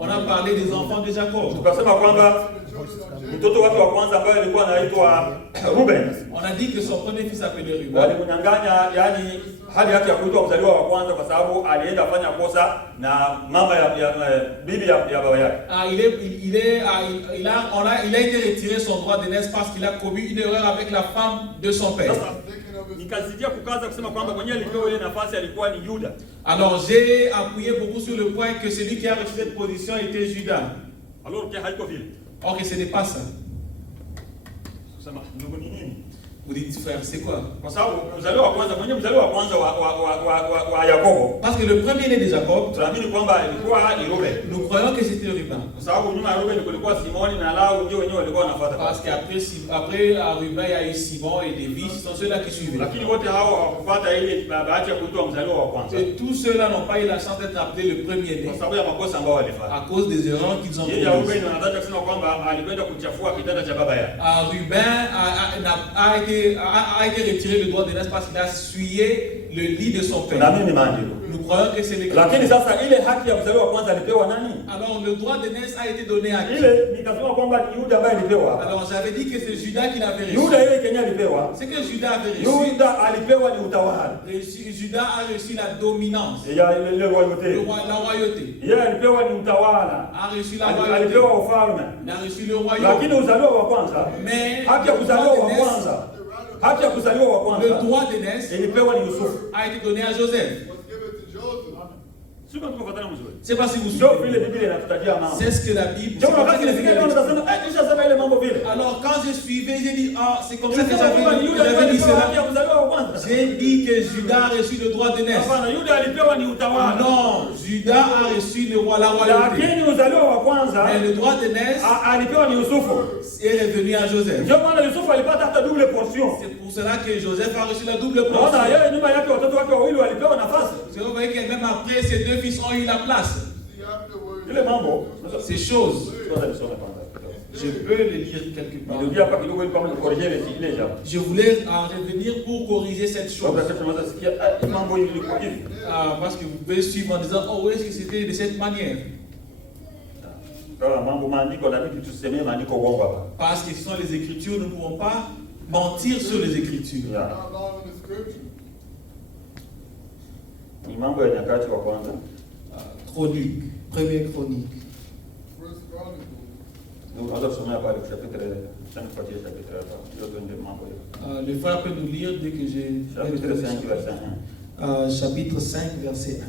on a parlé des enfants de Jacob. On a dit que son premier fils s'appelait Ruben. Il a été retiré son droit d'aînesse parce qu'il a commis une erreur avec la femme de son père. Alors j'ai appuyé beaucoup sur le point que celui qui a reçu cette position était Judas. Or que ce n'est pas ça. Vous dites frère, c'est quoi? Parce que le premier-né de Jacob, nous croyons que c'était Ruben. Parce qu'après Ruben, il y a eu Simon et Lévi, ce sont ceux-là qui suivaient. Et tous ceux-là n'ont pas eu la chance d'être appelés le premier-né à cause des erreurs qu'ils ont commises. Ruben a été retiré le droit d'aînesse parce qu'il a essuyé le lit de son père. Nous croyons que c'est l'écriture. Alors le droit d'aînesse a été donné à qui? Alors j'avais dit que c'est Judas qui l'avait reçu. C'est que Judas avait reçu. Judas a reçu la dominance. La royauté. A reçu la royauté. Il a reçu le royaume. Mais le droit d'aînesse a été donné à Joseph. C'est pas si vous suivez. C'est ce que la Bible dit. Alors quand je suivais, j'ai dit, ah, c'est comme ça que j'avais dit cela. J'ai dit que Judas a reçu le droit d'aînesse. Non, Judas a reçu la royauté. Mais le droit d'aînesse est revenu à Joseph. C'est pour cela que Joseph a reçu la double portion. Vous voyez que même après, ses deux fils ont eu la place. Ces choses, je peux les lire quelque part. Je voulais en revenir pour corriger cette chose. Parce que vous pouvez suivre en disant, oh, est-ce que c'était de cette manière? Parce que ce sont les Écritures, nous ne pouvons pas mentir sur les Écritures. Chronique, première chronique. Le frère peut nous lire dès que j'ai... Chapitre 5, verset 1.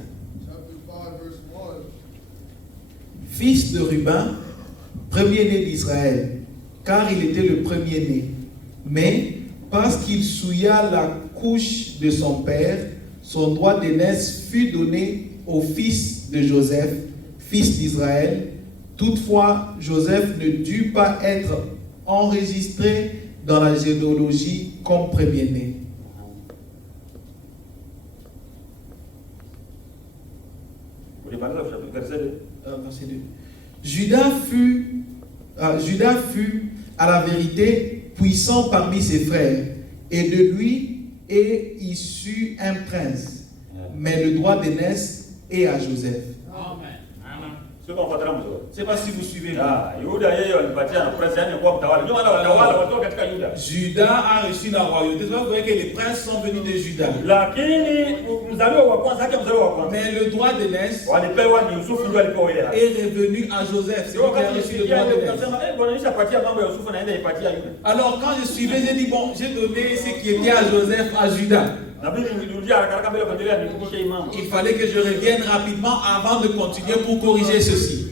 Fils de Ruben, premier-né d'Israël, car il était le premier-né. Mais parce qu'il souilla la couche de son père, son droit d'aînesse fut donné au fils fils de Joseph, fils d'Israël. Toutefois, Joseph ne dut pas être enregistré dans la généalogie comme premier-né. Verset 2. Judas fut à la vérité puissant parmi ses frères, et de lui est issu un prince. Mais le droit d'aînesse est à Joseph. Je ne sais pas si vous suivez. Judas a reçu la royauté. Vous voyez que les princes sont venus de Judas. Mais le droit d'aînesse est revenu à Joseph. C'est lui qui a reçu le droit d'aînesse. Alors quand je suivais, j'ai dit bon, j'ai donné ce qui était à Joseph à Judas. Il fallait que je revienne rapidement avant de continuer pour corriger ceci.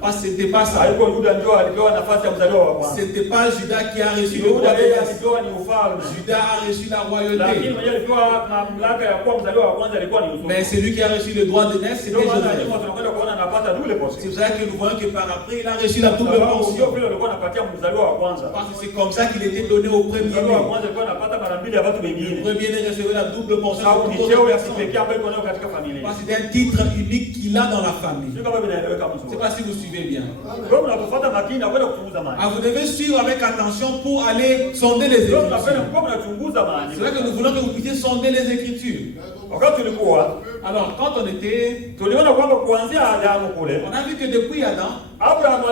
Parce que c'était pas ça. C'était pas Judas qui a reçu le droit d'aînesse. Judas a reçu la royauté. Mais celui qui a reçu le droit d'aînesse, c'était Joseph. C'est pour ça que nous voyons que par après, il a reçu la double portion. Parce que c'est comme ça qu'il était donné au premier-né. Le premier-né recevait la double portion. Parce que c'est un titre unique qu'il a dans la famille. Je ne sais pas si vous suivez bien. Vous devez suivre avec attention pour aller sonder les Écritures. C'est vrai que nous voulons que vous puissiez sonder les Écritures. Alors, quand on était, on a vu que depuis Adam, Abraham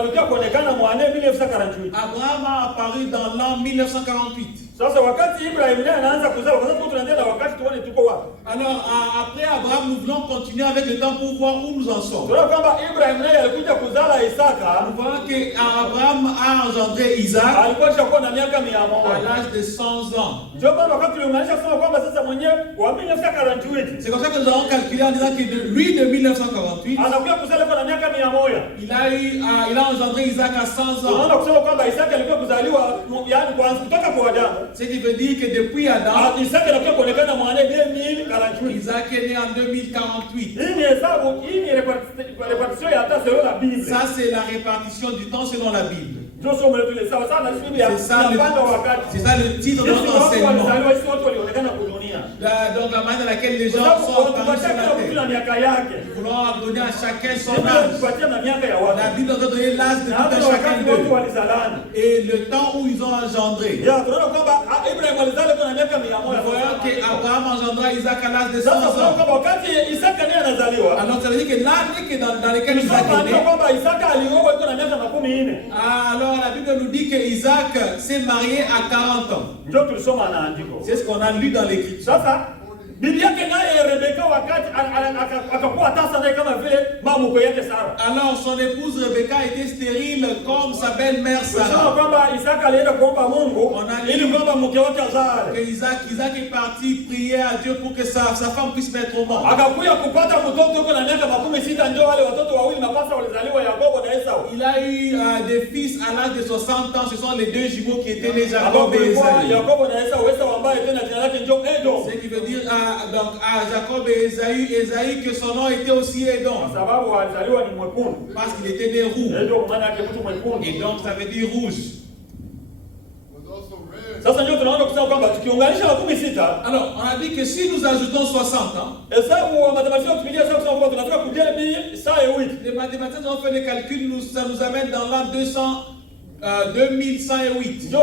a apparu dans l'an 1948. Alors, après Abraham, nous voulons continuer avec le temps pour voir où nous en sommes. Nous voyons qu'Abraham a engendré Isaac à l'âge de 100 ans. C'est comme ça que nous avons calculé en disant que lui de 1948, il a engendré Isaac à 100 ans. Ce qui veut dire que depuis Adam, Isaac est né en 2048. Ça, c'est la répartition du temps selon la Bible. C'est ça le titre de notre enseignement. Donc la manière dans laquelle les gens sont apparus sur la terre. Nous voulons donner à chacun son âge. La Bible nous a donné l'âge de tout un chacun d'eux. Et le temps où ils ont engendré. Nous voyons qu'Abraham engendra Isaac à l'âge de 100 ans. Alors ça veut dire que l'année dans laquelle Isaac est né, alors la Bible nous dit que Isaac s'est marié à 40 ans. C'est ce qu'on a lu dans l'Écriture. Alors son épouse Rebecca était stérile comme sa belle-mère Sarah. On a lu que Isaac est parti prier à Dieu pour que sa femme puisse mettre au monde. Il a eu des fils à l'âge de 60 ans. Ce sont les deux jumeaux qui étaient nés, Jacob et Esaü. Ce qui veut dire donc à Jacob et Esaü que son nom était aussi Edom. Parce qu'il était né roux. Et donc ça veut dire rouge. Alors on a dit que si nous ajoutons 60 ans, les mathématiciens ont fait des calculs, ça nous amène dans l'an 2108.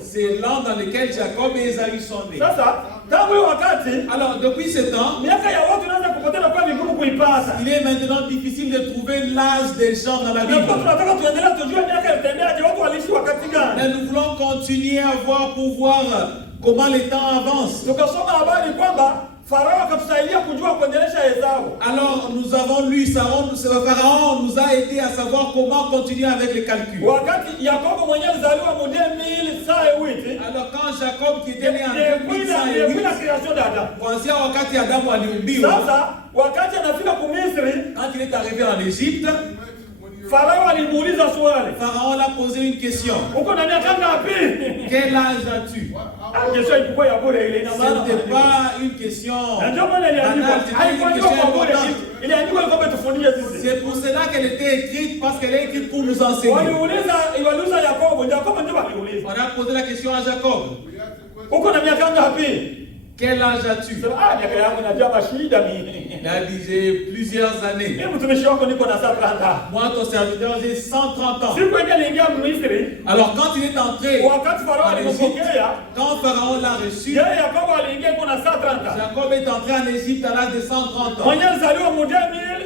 C'est l'an dans lequel Jacob et Esaü sont nés. Alors depuis ce temps, il est maintenant difficile de trouver l'âge des gens dans la Bible. Mais nous voulons continuer à voir pour voir comment les temps avancent. Alors nous avons lu, Pharaon nous a aidé à savoir comment continuer avec les calculs. Alors quand Jacob qui était né en 2108, kuanzia wakati Adamu aliumbiwa, quand il est arrivé en Égypte, Farao alimuuliza swali. Pharaon l'a posé une question. Uko na miaka ngapi? Quel âge as-tu? Question ilikuwa ya bure ile ina Ce maana. n'était pas une question. Na ndio maana iliandikwa. Haikuandikwa kwa bure. Iliandikwa kwa tufundishe sisi. C'est pour cela qu'elle était écrite, parce qu'elle est écrite pour nous enseigner. Waliuliza Yakobo, Yakobo ndio waliuliza. On a posé la question à Jacob. Uko na miaka ngapi? Quel âge as-tu? Miaka yangu najua mashida mimi. Il a dit, j'ai plusieurs années. Mimi mtumishi wako niko na 130 ans. Moi, ton serviteur, j'ai 130 ans. Siku ile aliingia Misri. Alors, quand il est entré, Wakati Farao alimpokea, quand Pharaon l'a reçu, yeye Yakobo aliingia kwa na 130 ans. Jacob est entré en Égypte à l'âge de 130 ans. Mwenye alizaliwa mu 2008.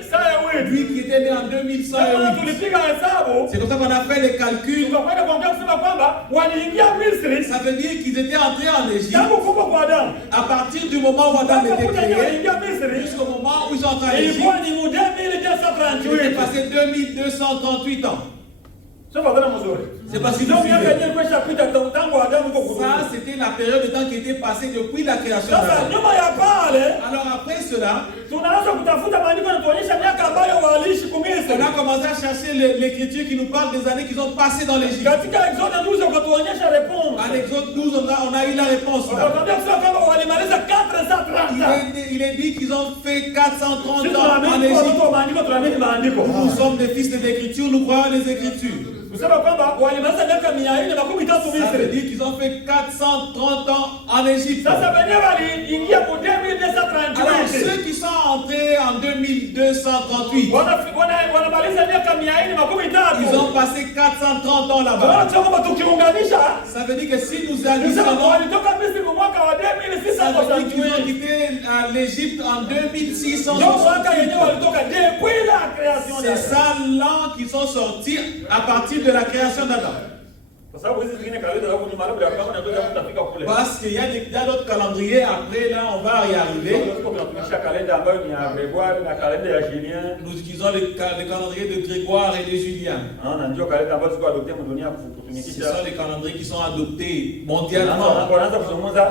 Lui qui était né en 2108. Tulipiga hesabu. C'est comme ça qu'on a fait les calculs. Tukakwenda kuongea kusema kwamba waliingia Misri. Ça veut dire qu'ils étaient entrés en Égypte. Tangu kuko kwa Adamu. À partir du moment où Adam était créé, Misri. jusqu'au moment où ils sont entrés en Égypte, Ilikuwa ni mu il était 2238. passé 2238 ans. Sio badala mzuri. C'est parce qu'ils Ndio ont miaka suivi. yenyewe kwesha pita tangu Adamu kwa kurudi. Ça, c'était la période de temps qui était passée depuis la création Sasa d'Adam. nyuma ya pale Alors après cela, tunaanza kutafuta maandiko yanatuonyesha miaka ambayo waliishi on Misri. a commencé à chercher l'écriture qui nous parle des années qu'ils ont passées dans l'Égypte. Katika Exode 12 wakatuonyesha réponse. En Exode 12, on a eu la réponse là. Wakatuambia kusema kwamba walimaliza 430 ans. Il est dit qu'ils ont fait 430 Sisi ans en tunaamini kwa Égypte. watoto wa maandiko, tunaamini maandiko. Nous sommes des fils de l'écriture, nous croyons les écritures. Kusema kwamba walimaliza miaka 430 Ça veut Misri. dire qu'ils ont fait 430 ans en Égypte. Sasa wenyewe waliingia mu Alors 2238. ceux qui sont entrés en 2238, Wanamaliza miaka 430. ils ont passé 430 ans là-bas. Tunaona kwamba tukiunganisha Ça veut dire que si nous nisema additionnons, walitoka Misri mu mwaka wa ça veut dire qu'ils ont 2668. quitté l'Égypte en Ndio 2668. mwaka yenyewe walitoka depuis la création C'est d'Adam. ça l'an qu'ils sont sortis à partir de la création d'Adam. Kwa sababu hizi zingine kalenda za kunyuma labda kama unataka kutafika kule. Parce qu'il y a d'autres calendriers, après là on va y arriver. Tunatumia kalenda ambayo ni ya Gregorian na kalenda ya Julien. Nous utilisons le calendrier de Grégoire et de Julien. Na ndio kalenda ambazo ziko adoptées mu dunia Ce kutumikisha. sont les calendriers qui sont adoptés mondialement. Wanaanza kuzungumza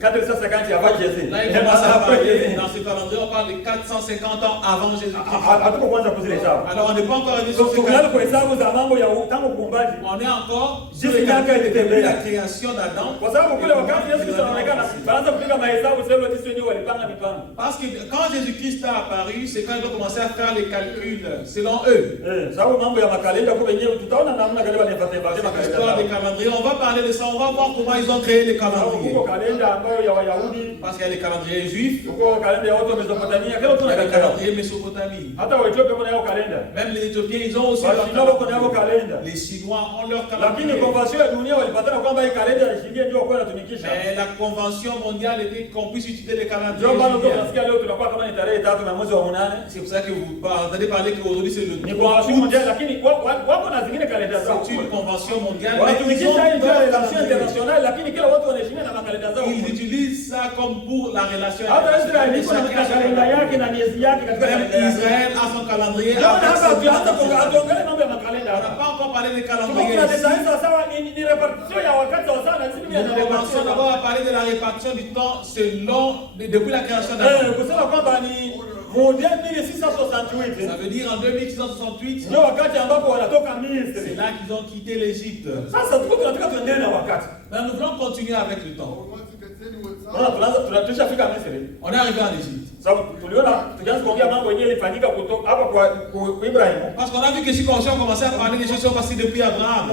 450 avant Jésus. Là, il commence à parler, dans ce calendrier, on parle de 450 ans avant Jésus-Christ. Hatuko kwanza kuzihesabu. Alors, on n'est pas encore arrivé sur ce Tunaanza calendrier. kuhesabu za mambo ya tangu kuumbaji. On est encore sur Jésus le calendrier depuis de la création d'Adam. Kwa sababu kule wakati Yesu Kristo anaonekana, wanaanza kupiga mahesabu sasa ile sisi wenyewe walipanga mipango. Parce que quand Jésus-Christ a apparu, c'est quand ils ont commencé à faire les calculs selon eux. Sababu mambo ya makalenda kwa wenyewe tutaona namna gani walifuata L'histoire des calendriers, on va parler de ça, on va voir comment ils ont créé les calendriers. Huko kalenda ambayo ya Wayahudi, Parce qu'il y a les calendriers juifs, huko kalenda ya watu wa Mesopotamia, kila il y tuna a les kalenda. calendriers Mésopotamie. Hata Waethiopia kuna yao kalenda. Même les Éthiopiens, ils ont aussi leur Wachina wako na yao calendrier. kalenda. Les Chinois ont leur Lakini calendrier. konvensio ya dunia walipatana kwamba hii kalenda ya Julien ndio kwa inatumikisha. Mais la convention mondiale était qu'on puisse utiliser les calendriers Ndio maana juliens. tunasikia leo tunakuwa kama ni tarehe 3 na mwezi wa 8. C'est pour ça que vous entendez parler qu'aujourd'hui c'est le Ni 3 konvensio août. mondiale lakini wako na zingine kalenda zao. C'est une convention mondiale. Mais ils Wanatumikisha ont hii ndio leur relation calendrier. internationale lakini kila watu wanaheshimia na makalenda zao. Ils utilisent ça comme pour la relation Hata Israeli iko na internationale. kalenda yake na miezi yake katika Même kalenda yake. Israël a son calendrier. Ndio maana avec hapa son tuanze calendrier. kuongelea mambo ya makalenda On hapa. n'a pas encore parlé des Tuko calendriers kuna ici. design sawa ni repartition ya wakati sawa na sisi Nous commençons d'abord à parler de la répartition du temps depuis la création d'Adam. kusema kwamba ni mu 2668 Ça veut dire en 2668, ndio wakati ambapo wanatoka c'est Misri. là qu'ils ont quitté l'Égypte. Sasa tuko tunataka tuendelee na wakati. Mais nous voulons continuer avec le temps. We want to continue with Unaona time. tunashafika Misri. On est arrivé en Égypte. Sababu tuliona tukianza kuongea mambo yenyewe ilifanyika kutoka hapa kwa Ibrahim. Parce qu'on a vu que si on a commencé à parler des choses qui sont passées depuis Abraham.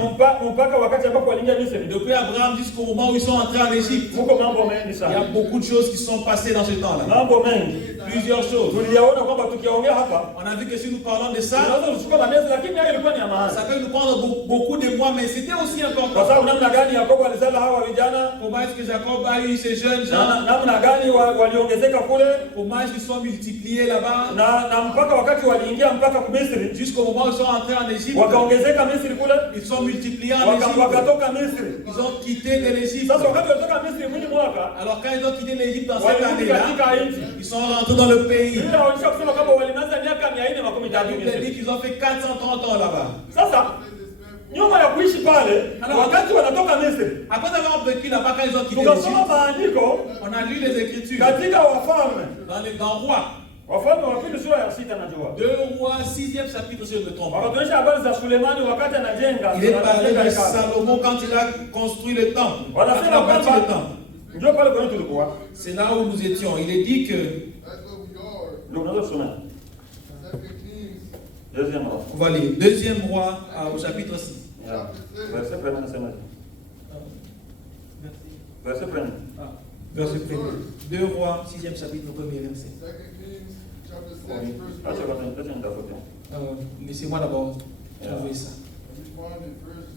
Mpaka wakati ambapo waliingia Misri. Depuis Abraham jusqu'au moment où ils sont entrés en Égypte. Muko mambo mengi Il y sana. a beaucoup de choses qui sont passées dans ce temps-là. Mambo mengi. Plusieurs choses. Tuliyaona kwamba tukiongea hapa On a vu que si nous parlons de ça, tunaweza kuchukua maneno lakini hayo ilikuwa ni ya maana. ça peut nous prendre beaucoup de mois, mais c'était aussi Kwa important. sababu namna gani Yakobo alizala hawa vijana, Comment est-ce que Jacob a eu ces jeunes gens? namna gani waliongezeka kule Comment est-ce qu'ils sont multipliés là-bas? na mpaka wakati waliingia mpaka Misri, Jusqu'au moment où ils sont entrés en Égypte, wakaongezeka Misri kule, ils sont multipliés en Égypte. wakatoka Misri. Ils ont quitté de l'Égypte. Sasa wakati walitoka Misri mwini mwaka Alors quand ils ont quitté l'Égypte dans cette walirudi année-là, katika nchi. ils sont rentrés dans le pays. Bila walisha kusema kwamba walimaliza miaka 430 La Bible dit Misri. qu'ils ont fait 430 ans là-bas. Sasa nyuma ya kuishi pale, wakati wanatoka Misri, Après avoir vécu là-bas, quand ils ont quitté tukasoma l'Égypte, maandiko on a lu les Écritures katika Wafalme dans Rois. Wafalme wa pili sura ya 6 najua. 2 Rois, 6e chapitre, si je ne me trompe pas. Wakatuonyesha habari za Sulemani wakati anajenga. Il est parlé de hekalu. Salomon quand il a construit le temple. Quand il Wanasema a bâti le kwamba temple. ndio pale kwenye tulikuwa. C'est là où nous étions. Il est dit que, That's where we are. Ndio unaweza kusoma. 2 Kings, Deuxième roi. on va lire, 2e roi au chapitre 6. Yeah. Verset premier nasema. Verset premier. Verset 1. 2 rois, 6e chapitre, 1er verset. 2 Kings, chapter 6, verse Acha 1. kwanza nitafute. Laissez-moi d'abord trouver ça. Let me find it first.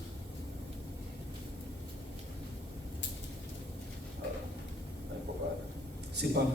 Haiko pale. C'est pas là.